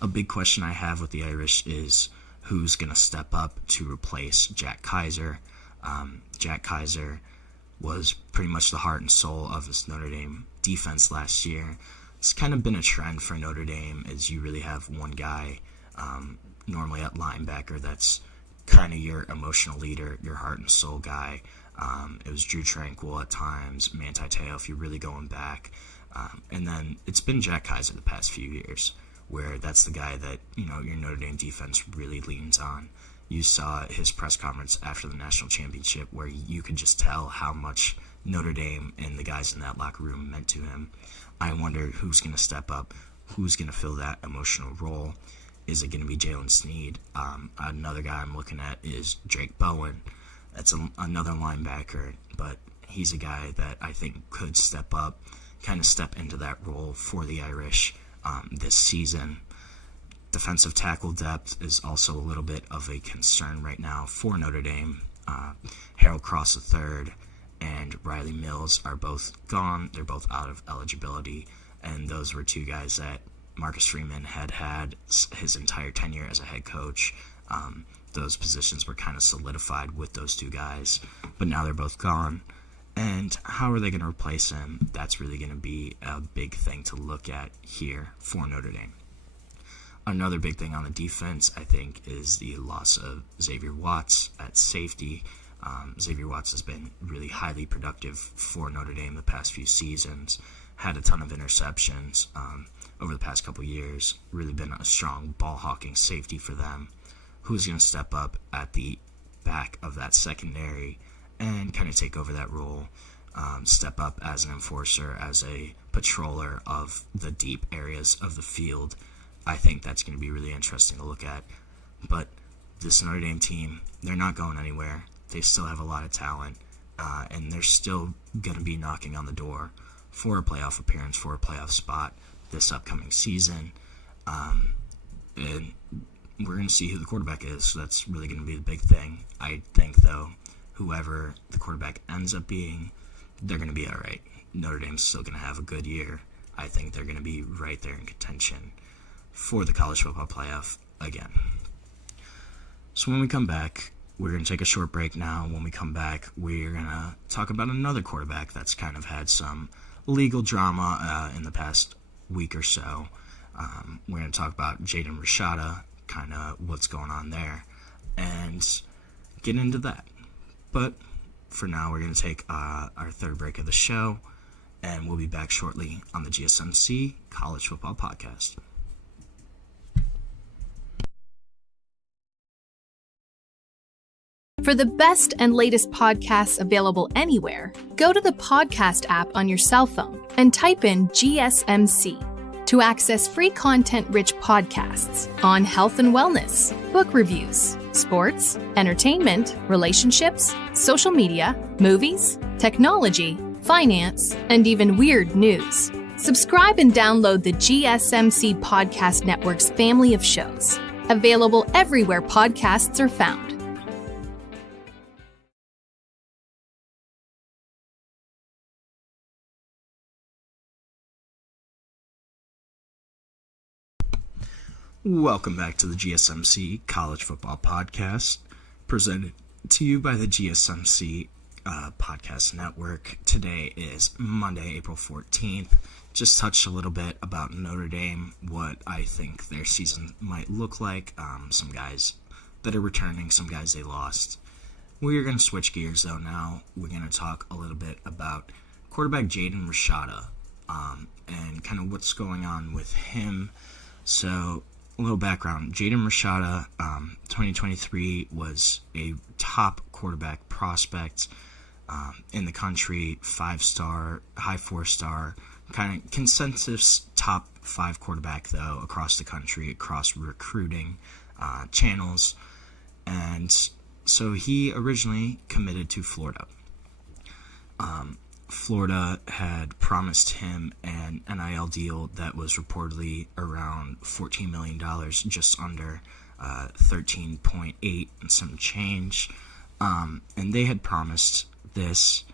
A big question I have with the Irish is who's going to step up to replace Jack Kaiser. Jack Kaiser was pretty much the heart and soul of this Notre Dame defense last year. It's kind of been a trend for Notre Dame, as you really have one guy, normally at linebacker, that's kind of your emotional leader, your heart and soul guy. It was Drew Tranquil at times, Manti Te'o if you're really going back. And then it's been Jack Kaiser the past few years, where that's the guy that, your Notre Dame defense really leans on. You saw his press conference after the national championship where you could just tell how much Notre Dame and the guys in that locker room meant to him. I wonder who's going to step up, who's going to fill that emotional role. Is it going to be Jalen Sneed? Another guy I'm looking at is Drake Bowen. That's another linebacker, but he's a guy that I think could step up, kind of step into that role for the Irish this season. Defensive tackle depth is also a little bit of a concern right now for Notre Dame. Harold Cross III and Riley Mills are both gone. They're both out of eligibility, and those were two guys that Marcus Freeman had his entire tenure as a head coach. Those positions were kind of solidified with those two guys, but now they're both gone. And how are they going to replace him? That's really going to be a big thing to look at here for Notre Dame. Another big thing on the defense, I think, is the loss of Xavier Watts at safety. Xavier Watts has been really highly productive for Notre Dame the past few seasons, had a ton of interceptions over the past couple years, really been a strong ball-hawking safety for them. Who's going to step up at the back of that secondary and kind of take over that role, step up as an enforcer, as a patroller of the deep areas of the field? I think that's going to be really interesting to look at. But this Notre Dame team, they're not going anywhere. They still have a lot of talent, and they're still going to be knocking on the door for a playoff appearance, for a playoff spot this upcoming season. And we're going to see who the quarterback is, so that's really going to be the big thing. I think, though, whoever the quarterback ends up being, they're going to be all right. Notre Dame's still going to have a good year. I think they're going to be right there in contention for the college football playoff again. So when we come back, we're going to take a short break now. When we come back, we're going to talk about another quarterback that's kind of had some legal drama in the past week or so. We're going to talk about Jaden Rashada, kind of what's going on there, and get into that. But for now, we're going to take our third break of the show, and we'll be back shortly on the GSMC College Football Podcast. For the best and latest podcasts available anywhere, go to the podcast app on your cell phone and type in GSMC to access free content-rich podcasts on health and wellness, book reviews, sports, entertainment, relationships, social media, movies, technology, finance, and even weird news. Subscribe and download the GSMC Podcast Network's family of shows, available everywhere podcasts are found. Welcome back to the GSMC College Football Podcast, presented to you by the GSMC Podcast Network. Today is Monday, April 14th. Just touched a little bit about Notre Dame, what I think their season might look like. Some guys that are returning, some guys they lost. We're going to switch gears, though, now. We're going to talk a little bit about quarterback Jaden Rashada and kind of what's going on with him. So, a little background. Jaden Rashada, 2023, was a top quarterback prospect in the country, 5-star, high 4-star, kind of consensus top 5 quarterback, though, across the country, across recruiting channels. And so he originally committed to Florida. Florida had promised him an NIL deal that was reportedly around $14 million, just under 13.8 and some change. And they had promised this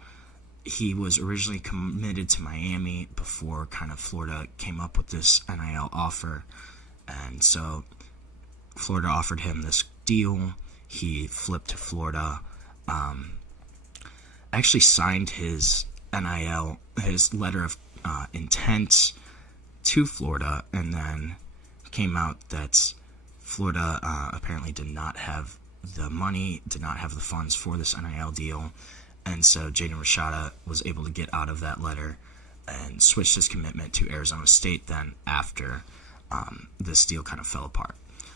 he was originally committed to Miami before kind of Florida came up with this NIL offer. And so Florida offered him this deal. He flipped to Florida, actually signed his NIL, his letter of intent to Florida, and then came out that Florida apparently did not have the money, did not have the funds for this NIL deal, and so Jaden Rashada was able to get out of that letter and switched his commitment to Arizona State then after this deal kind of fell apart.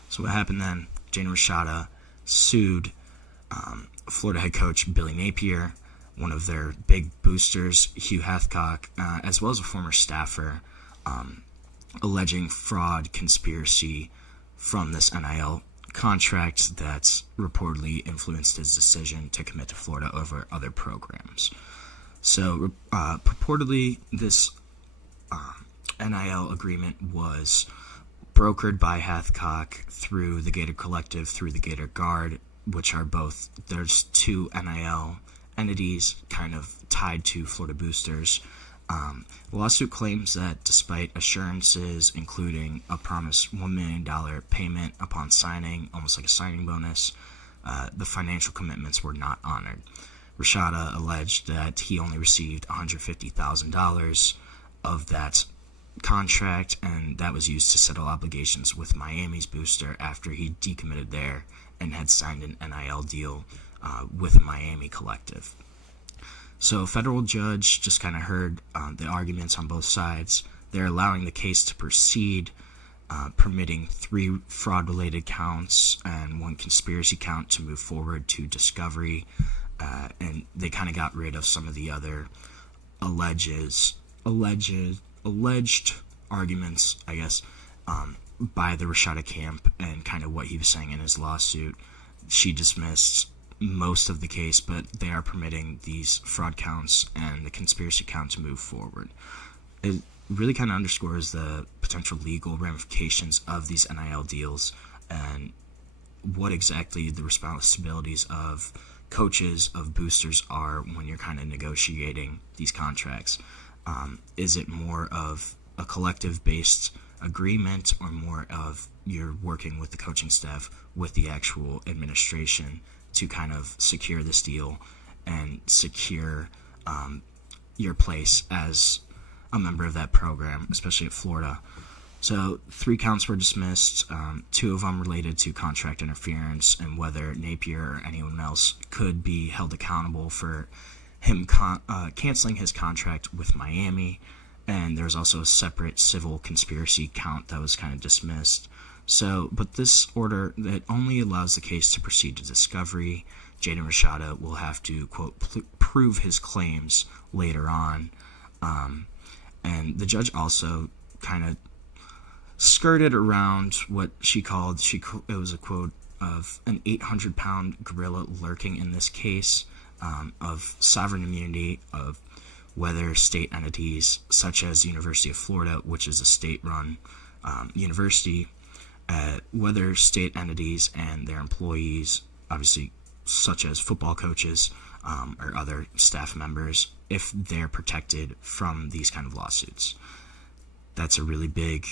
So what happened then, Jaden Rashada sued Florida head coach Billy Napier, one of their big boosters, Hugh Hathcock, as well as a former staffer, alleging fraud, conspiracy from this NIL contract that reportedly influenced his decision to commit to Florida over other programs. So purportedly this NIL agreement was brokered by Hathcock through the Gator Collective, through the Gator Guard, which are both, there's two NIL entities kind of tied to Florida boosters. The lawsuit claims that despite assurances, including a promised $1 million payment upon signing, almost like a signing bonus, the financial commitments were not honored. Rashada alleged that he only received $150,000 of that contract, and that was used to settle obligations with Miami's booster after he decommitted there and had signed an NIL deal with a Miami collective. So a federal judge just kind of heard the arguments on both sides. They're allowing the case to proceed, permitting 3 fraud-related counts and 1 conspiracy count to move forward to discovery, and they kind of got rid of some of the other alleged arguments, I guess, by the Rashada camp and kind of what he was saying in his lawsuit. She dismissed most of the case, but they are permitting these fraud counts and the conspiracy count to move forward. It really kind of underscores the potential legal ramifications of these NIL deals and what exactly the responsibilities of coaches, of boosters are when you're kind of negotiating these contracts. Is it more of a collective-based agreement, or more of you're working with the coaching staff, with the actual administration to kind of secure this deal and secure your place as a member of that program, especially at Florida? So 3 counts were dismissed, 2 of them related to contract interference and whether Napier or anyone else could be held accountable for him canceling his contract with Miami. And there's also a separate civil conspiracy count that was kind of dismissed. So, but this order that only allows the case to proceed to discovery. Jaden Rashada will have to, quote, prove his claims later on. And the judge also kind of skirted around what she called, it was a quote of an 800-pound gorilla lurking in this case, of sovereign immunity, of whether state entities such as the University of Florida, which is a state-run university, whether state entities and their employees, obviously such as football coaches or other staff members, if they're protected from these kind of lawsuits. That's a really big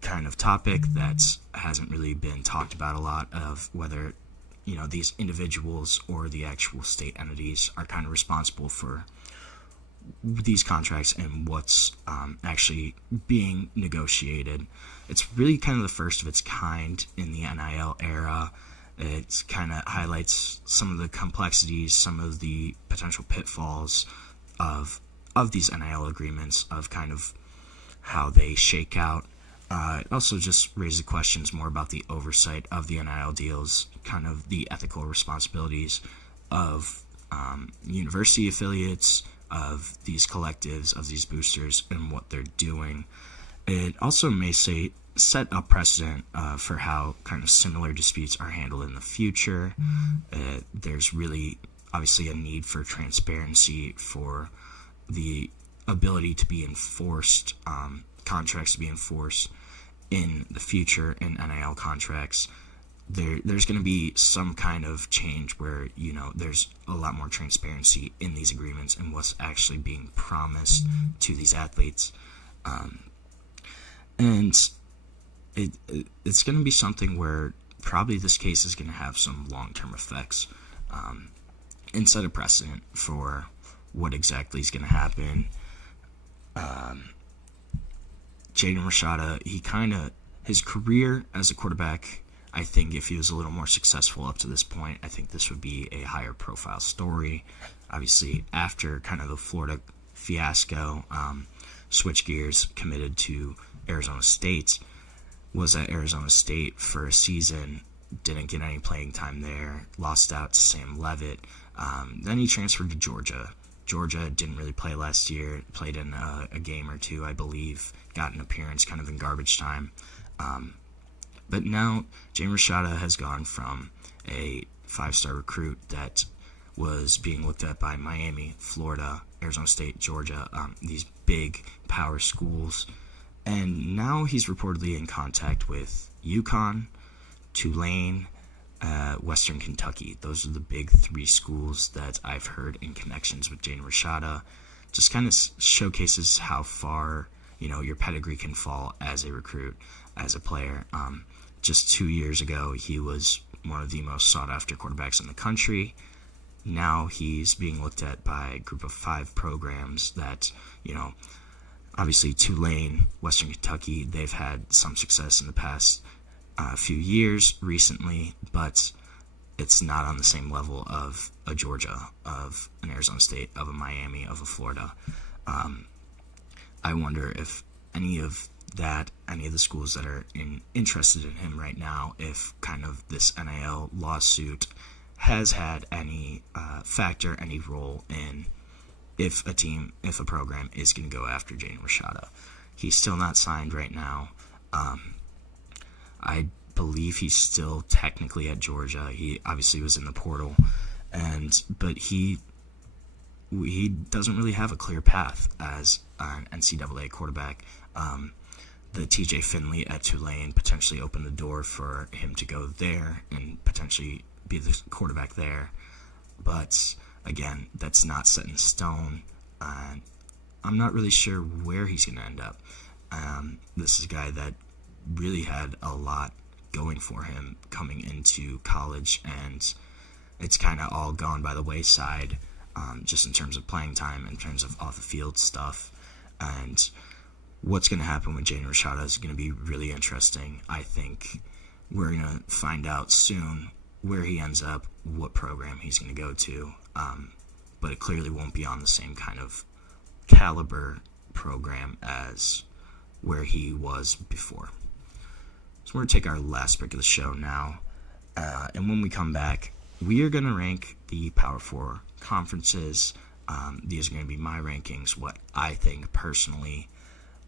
kind of topic that hasn't really been talked about a lot, of whether, you know, these individuals or the actual state entities are kind of responsible for these contracts and what's actually being negotiated. It's really kind of the first of its kind in the NIL era. It kind of highlights some of the complexities, some of the potential pitfalls of these NIL agreements, of kind of how they shake out. It also just raises questions more about the oversight of the NIL deals, kind of the ethical responsibilities of university affiliates, of these collectives, of these boosters, and what they're doing. It also may set a precedent for how kind of similar disputes are handled in the future. There's really obviously a need for transparency, for the ability to be enforced, contracts to be enforced in the future in NIL contracts. there's going to be some kind of change where, there's a lot more transparency in these agreements and what's actually being promised to these athletes. And it's going to be something where probably this case is going to have some long-term effects and set a precedent for what exactly is going to happen. Jaden Rashada, his career as a quarterback, I think if he was a little more successful up to this point, I think this would be a higher profile story. Obviously, after kind of the Florida fiasco, switch gears, committed to Arizona State, was at Arizona State for a season, didn't get any playing time there, lost out to Sam Leavitt. Then he transferred to Georgia. Georgia didn't really play last year, played in a game or two, I believe, got an appearance kind of in garbage time. But now, Jaden Rashada has gone from a 5-star recruit that was being looked at by Miami, Florida, Arizona State, Georgia, these big power schools. And now he's reportedly in contact with UConn, Tulane, Western Kentucky. Those are the big 3 schools that I've heard in connections with Jaden Rashada. Just kind of showcases how far, your pedigree can fall as a recruit, as a player. Just 2 years ago, he was one of the most sought-after quarterbacks in the country. Now he's being looked at by a group of 5 programs that, obviously Tulane, Western Kentucky, they've had some success in the past few years recently, but it's not on the same level of a Georgia, of an Arizona State, of a Miami, of a Florida. I wonder if any of the schools that are interested in him right now, if kind of this NIL lawsuit has had any factor, any role in if a program is going to go after Jaden Rashada. He's still not signed right now. I believe he's still technically at Georgia. He obviously was in the portal, but he doesn't really have a clear path as an NCAA quarterback. The TJ Finley at Tulane potentially opened the door for him to go there and potentially be the quarterback there. But again, that's not set in stone. I'm not really sure where he's going to end up. This is a guy that really had a lot going for him coming into college, and it's kind of all gone by the wayside, just in terms of playing time, in terms of off-the-field stuff. And what's going to happen with Jaden Rashada is going to be really interesting. I think we're going to find out soon where he ends up, what program he's going to go to, but it clearly won't be on the same kind of caliber program as where he was before. So we're going to take our last break of the show now, and when we come back, we are going to rank the Power 4 conferences. These are going to be my rankings, what I think personally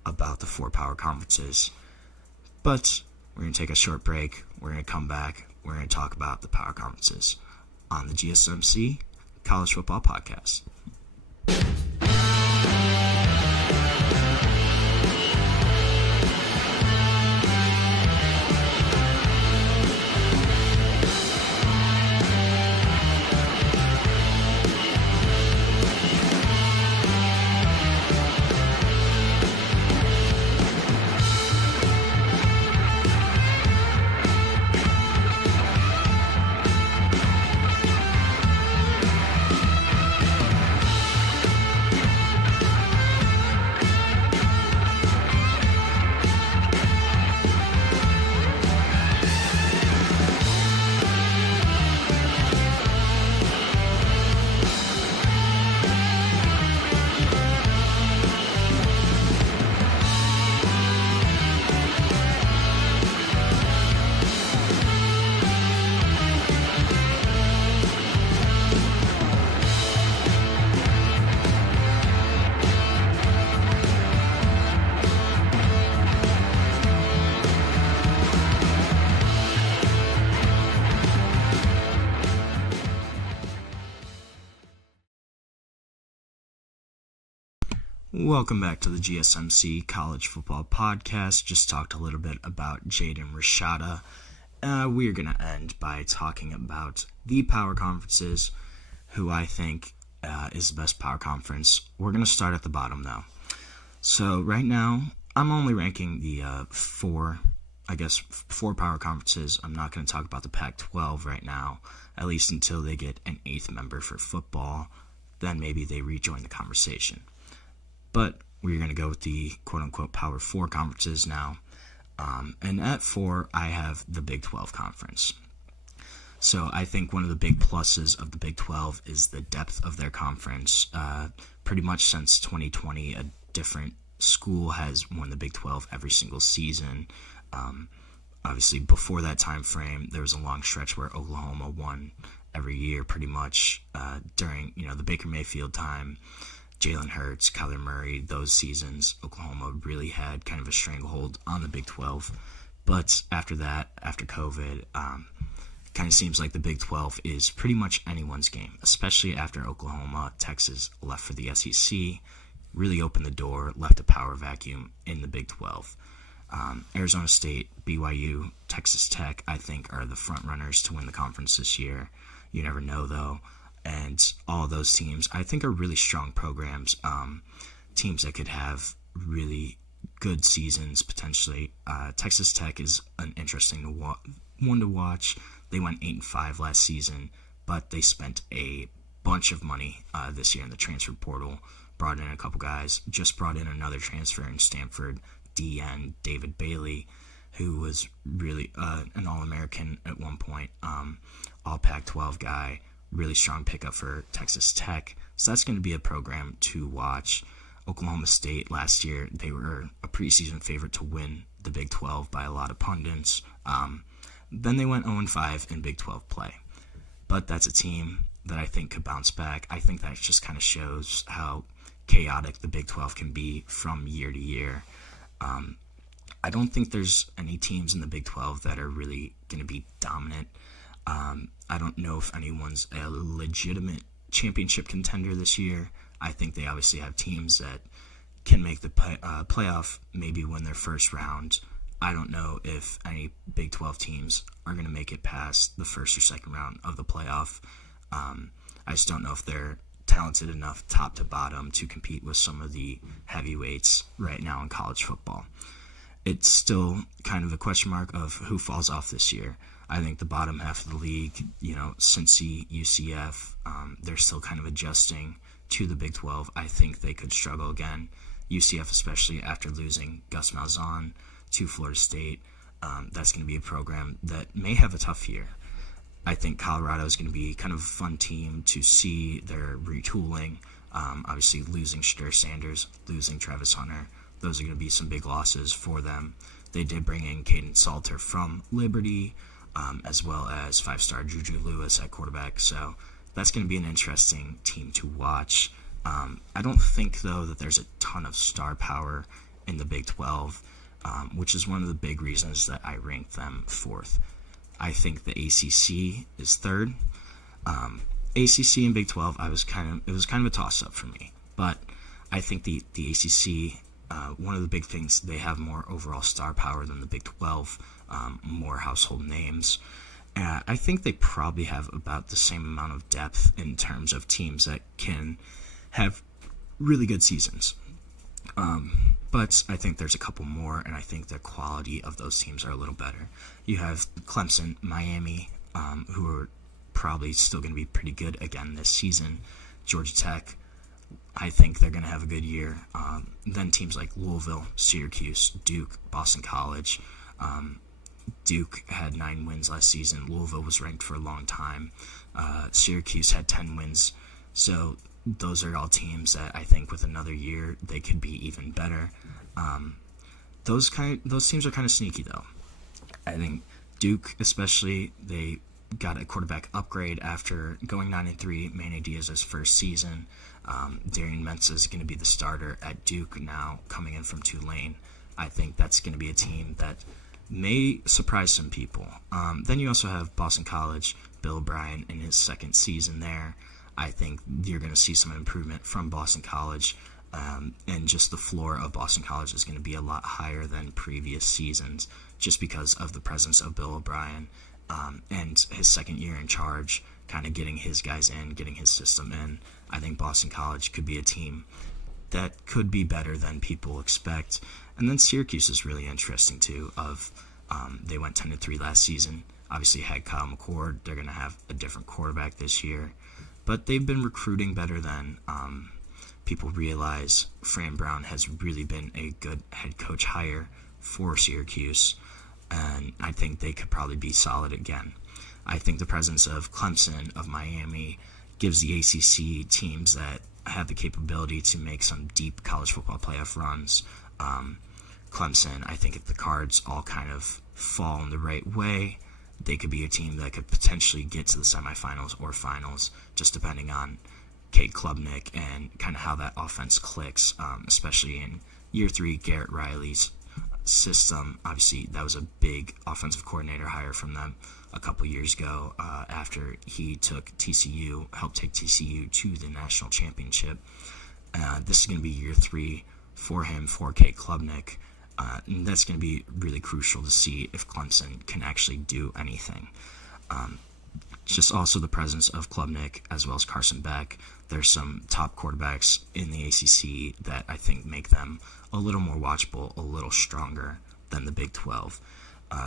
about the 4 power conferences. But we're going to take a short break. We're going to come back. We're going to talk about the power conferences on the GSMC College Football Podcast. Welcome back to the GSMC College Football Podcast. Just talked a little bit about Jaden Rashada, we're going to end by talking about the power conferences, who I think is the best power conference. We're going to start at the bottom, though. So right now, I'm only ranking the four power conferences. I'm not going to talk about the Pac-12 right now, at least until they get an 8th member for football. Then maybe they rejoin the conversation. But we're going to go with the quote-unquote Power 4 conferences now. And at 4, I have the Big 12 conference. So I think one of the big pluses of the Big 12 is the depth of their conference. Pretty much since 2020, a different school has won the Big 12 every single season. Obviously, before that time frame, there was a long stretch where Oklahoma won every year pretty much during the Baker Mayfield time. Jalen Hurts, Kyler Murray, those seasons, Oklahoma really had kind of a stranglehold on the Big 12. But after that, after COVID, kind of seems like the Big 12 is pretty much anyone's game, especially after Oklahoma, Texas left for the SEC, really opened the door, left a power vacuum in the Big 12. Arizona State, BYU, Texas Tech, I think, are the front runners to win the conference this year. You never know, though. And all those teams, I think, are really strong programs, teams that could have really good seasons, potentially. Texas Tech is an interesting one to watch. They went 8-5 last season, but they spent a bunch of money this year in the transfer portal, brought in a couple guys, just brought in another transfer in Stanford, DN David Bailey, who was really an All-American at one point, all Pac-12 guy. Really strong pickup for Texas Tech. So that's going to be a program to watch. Oklahoma State last year, they were a preseason favorite to win the Big 12 by a lot of pundits. Then they went 0-5 in Big 12 play. But that's a team that I think could bounce back. I think that just kind of shows how chaotic the Big 12 can be from year to year. I don't think there's any teams in the Big 12 that are really going to be dominant. I don't know if anyone's a legitimate championship contender this year. I think they obviously have teams that can make the playoff, maybe win their first round. I don't know if any Big 12 teams are going to make it past the first or second round of the playoff. I just don't know if they're talented enough top to bottom to compete with some of the heavyweights right now in college football. It's still kind of a question mark of who falls off this year. I think the bottom half of the league, Cincy, UCF, they're still kind of adjusting to the Big 12. I think they could struggle again. UCF, especially after losing Gus Malzahn to Florida State, that's going to be a program that may have a tough year. I think Colorado is going to be kind of a fun team to see their retooling. Obviously, losing Shedeur Sanders, losing Travis Hunter, those are going to be some big losses for them. They did bring in Caden Salter from Liberty, as well as 5-star Juju Lewis at quarterback. So that's going to be an interesting team to watch. I don't think, though, that there's a ton of star power in the Big 12, which is one of the big reasons that I rank them 4th. I think the ACC is 3rd. ACC and Big 12, it was kind of a toss-up for me. But I think the ACC, one of the big things, they have more overall star power than the Big 12, more household names. I think they probably have about the same amount of depth in terms of teams that can have really good seasons. But I think there's a couple more, and I think the quality of those teams are a little better. You have Clemson, Miami, who are probably still going to be pretty good again this season. Georgia Tech, I think they're going to have a good year. Then teams like Louisville, Syracuse, Duke, Boston College. Duke had 9 wins last season. Louisville was ranked for a long time. Syracuse had 10 wins. So those are all teams that I think with another year they could be even better. Those teams are kind of sneaky, though. I think Duke, especially, they got a quarterback upgrade after going 9-3. Manny Diaz's first season. Darian Mensah is going to be the starter at Duke now, coming in from Tulane. I think that's going to be a team that may surprise some people. Then you also have Boston College, Bill O'Brien in his second season there. I think you're going to see some improvement from Boston College. And just the floor of Boston College is going to be a lot higher than previous seasons just because of the presence of Bill O'Brien and his second year in charge, kind of getting his guys in, getting his system in. I think Boston College could be a team that could be better than people expect. And then Syracuse is really interesting too. They went 10-3 last season. Obviously had Kyle McCord. They're going to have a different quarterback this year. But they've been recruiting better than people realize. Fran Brown has really been a good head coach hire for Syracuse, and I think they could probably be solid again. I think the presence of Clemson, of Miami, gives the ACC teams that have the capability to make some deep college football playoff runs. Clemson, I think if the cards all kind of fall in the right way, they could be a team that could potentially get to the semifinals or finals, just depending on Cade Klubnik and kind of how that offense clicks, especially in year 3, Garrett Riley's system. Obviously, that was a big offensive coordinator hire from them a couple years ago after he helped take TCU to the national championship. This is going to be year 3 for him, for Cade Klubnik. And that's going to be really crucial to see if Clemson can actually do anything. Just also the presence of Klubnik as well as Carson Beck. There's some top quarterbacks in the ACC that I think make them a little more watchable, a little stronger than the Big 12.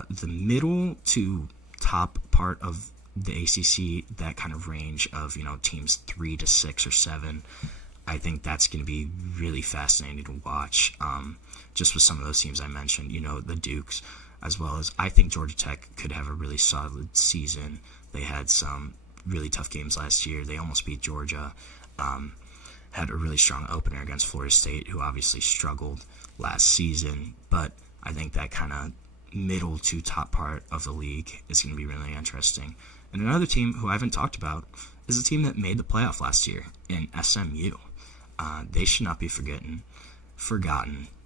The middle to top part of the ACC, that kind of range of, teams 3 to 6 or 7, I think that's going to be really fascinating to watch. Just with some of those teams I mentioned, the Dukes, as well as I think Georgia Tech could have a really solid season. They had some really tough games last year. They almost beat Georgia. Had a really strong opener against Florida State, who obviously struggled last season. But I think that kind of middle to top part of the league is going to be really interesting. And another team who I haven't talked about is a team that made the playoff last year in SMU. They should not be forgotten.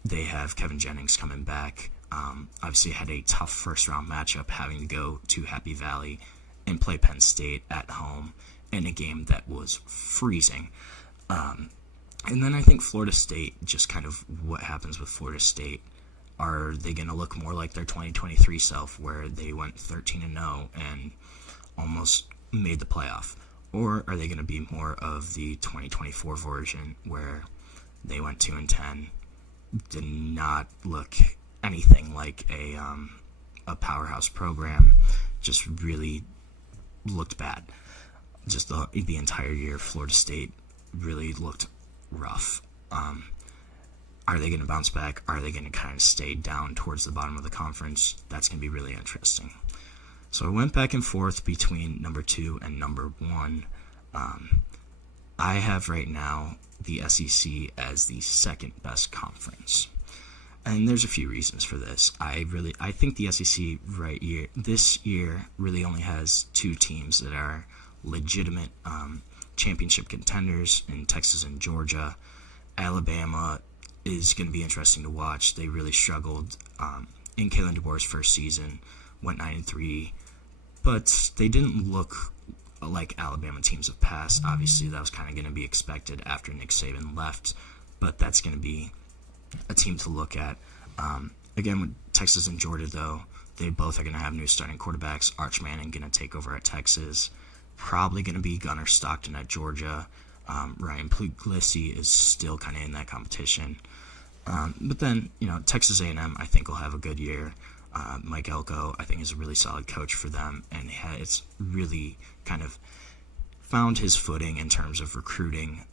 They have Kevin Jennings coming back. Obviously had a tough first-round matchup having to go to Happy Valley and play Penn State at home in a game that was freezing. And then I think Florida State, just kind of what happens with Florida State. Are they going to look more like their 2023 self where they went 13-0 and almost made the playoff? Or are they going to be more of the 2024 version where they went 2-10, did not look anything like a powerhouse program, just really looked bad. Just the entire year, Florida State really looked rough. Are they going to bounce back? Are they going to kind of stay down towards the bottom of the conference? That's going to be really interesting. So I went back and forth between number 2 and number 1. I have right now the SEC as the second best conference. And there's a few reasons for this. I think the SEC this year really only has 2 teams that are legitimate championship contenders in Texas and Georgia. Alabama is going to be interesting to watch. They really struggled in Kalen DeBoer's first season, went 9-3, but they didn't look like Alabama teams of past. Obviously, that was kind of going to be expected after Nick Saban left, but that's going to be a team to look at. Again, with Texas and Georgia, though, they both are going to have new starting quarterbacks. Arch Manning going to take over at Texas. Probably going to be Gunnar Stockton at Georgia. Ryan Puglisi is still kind of in that competition. But then, Texas A&M, I think, will have a good year. Mike Elko, I think, is a really solid coach for them, and has really kind of found his footing in terms of recruiting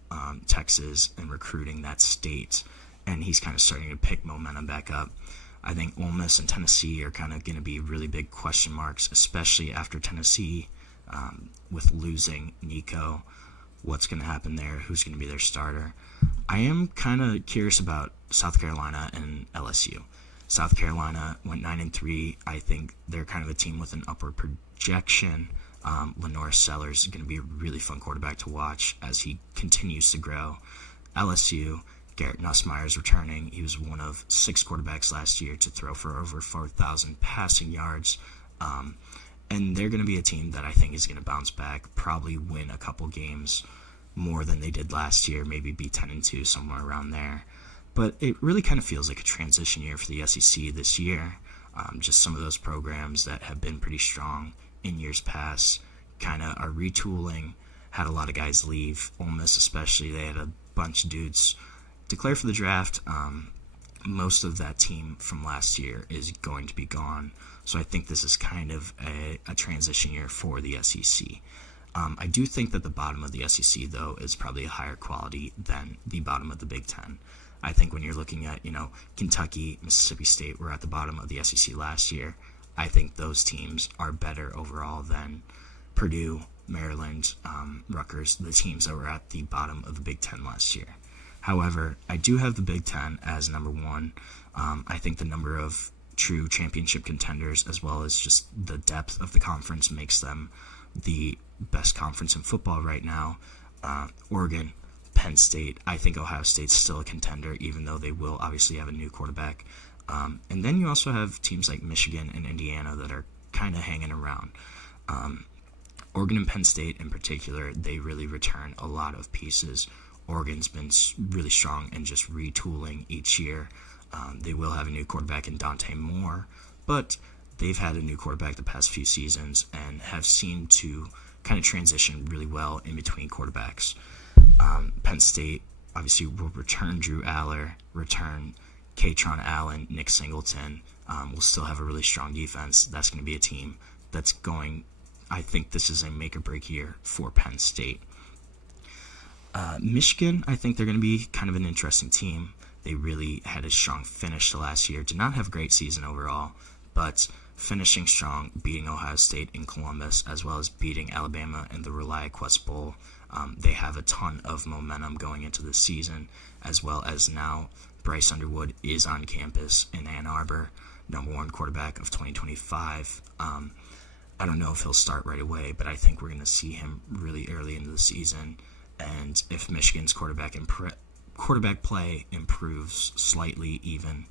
Texas and recruiting that state, and he's kind of starting to pick momentum back up. I think Ole Miss and Tennessee are kind of going to be really big question marks, especially after Tennessee with losing Nico. What's going to happen there? Who's going to be their starter? I am kind of curious about South Carolina and LSU. South Carolina went 9-3. I think they're kind of a team with an upward projection. Lenore Sellers is going to be a really fun quarterback to watch as he continues to grow. LSU, Garrett Nussmeier is returning. He was one of 6 quarterbacks last year to throw for over 4,000 passing yards. And they're going to be a team that I think is going to bounce back, probably win a couple games. more than they did last year, maybe be 10-2, somewhere around there. But it really kind of feels like a transition year for the SEC this year. Just some of those programs that have been pretty strong in years past kind of are retooling, had a lot of guys leave. Ole Miss especially, they had a bunch of dudes declare for the draft. Most of that team from last year is going to be gone. So I think this is kind of a transition year for the SEC. I do think that the bottom of the SEC, though, is probably a higher quality than the bottom of the Big Ten. I think when you're looking at, Kentucky, Mississippi State were at the bottom of the SEC last year. I think those teams are better overall than Purdue, Maryland, Rutgers, the teams that were at the bottom of the Big Ten last year. However, I do have the Big Ten as number one. I think the number of true championship contenders, as well as just the depth of the conference, makes them the best conference in football right now. Oregon, Penn State, I think Ohio State's still a contender, even though they will obviously have a new quarterback. And then you also have teams like Michigan and Indiana that are kind of hanging around. Oregon and Penn State in particular, they really return a lot of pieces. Oregon's been really strong in just retooling each year. They will have a new quarterback in Dante Moore, but they've had a new quarterback the past few seasons and have seemed to kind of transition really well in between quarterbacks. Penn State obviously will return Drew Aller, return Katron Allen, Nick Singleton. Will still have a really strong defense. That's going to be a team that's going, I think this is a make-or-break year for Penn State. Michigan, I think they're going to be kind of an interesting team. They really had a strong finish to last year. Did not have a great season overall, but finishing strong, beating Ohio State in Columbus, as well as beating Alabama in the ReliaQuest Bowl. They have a ton of momentum going into the season, as well as now Bryce Underwood is on campus in Ann Arbor, number one quarterback of 2025. I don't know if he'll start right away, but I think we're going to see him really early into the season. And if Michigan's quarterback play improves slightly even,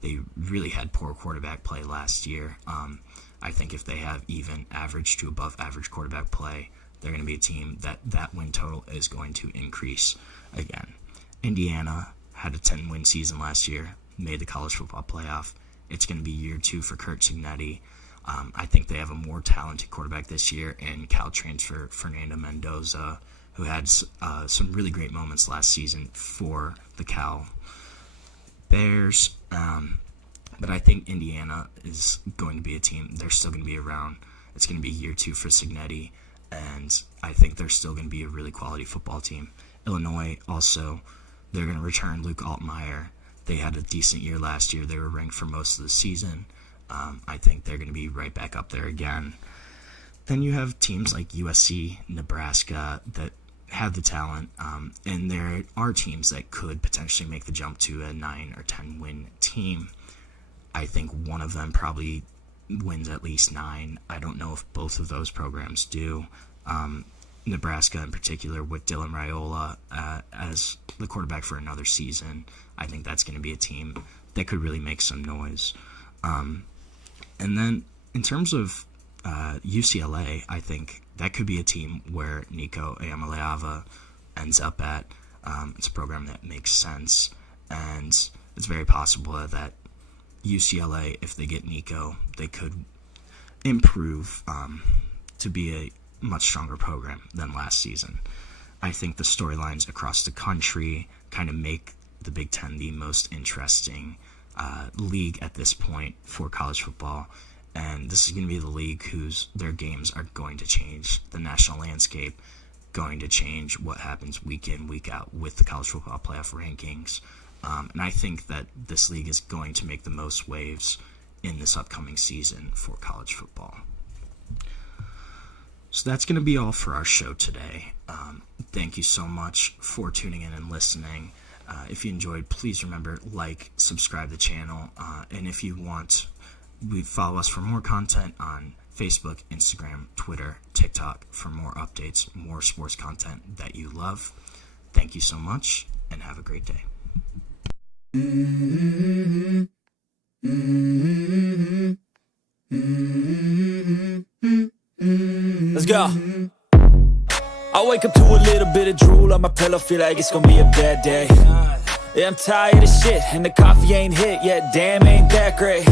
they really had poor quarterback play last year. I think if they have even average to above average quarterback play, they're going to be a team that win total is going to increase again. Indiana had a 10-win season last year, made the college football playoff. It's going to be year 2 for Curt Cignetti. I think they have a more talented quarterback this year in Cal transfer Fernando Mendoza, who had some really great moments last season for the Cal Bears. But I think Indiana is going to be a team. They're still going to be around. It's going to be year 2 for Cignetti, and I think they're still going to be a really quality football team. Illinois also, they're going to return Luke Altmaier. They had a decent year last year. They were ranked for most of the season. I think they're going to be right back up there again. Then you have teams like USC, Nebraska that have the talent, and there are teams that could potentially make the jump to a 9 or 10 win team. I think one of them probably wins at least 9. I don't know if both of those programs do. Nebraska in particular with Dylan Raiola as the quarterback for another season. I think that's going to be a team that could really make some noise. And then in terms of UCLA, I think that could be a team where Nico Iamaleava ends up at. It's a program that makes sense, and it's very possible that UCLA, if they get Nico, they could improve to be a much stronger program than last season. I think the storylines across the country kind of make the Big Ten the most interesting league at this point for college football. And this is going to be the league their games are going to change the national landscape, going to change what happens week in, week out with the college football playoff rankings. And I think that this league is going to make the most waves in this upcoming season for college football. So that's going to be all for our show today. Thank you so much for tuning in and listening. If you enjoyed, please remember, subscribe to the channel. And if you want, follow us for more content on Facebook, Instagram, Twitter, TikTok for more updates, more sports content that you love. Thank you so much, and have a great day. Let's go. I wake up to a little bit of drool on my pillow, feel like it's gonna be a bad day. Yeah, I'm tired of shit, and the coffee ain't hit yet, damn, ain't that great.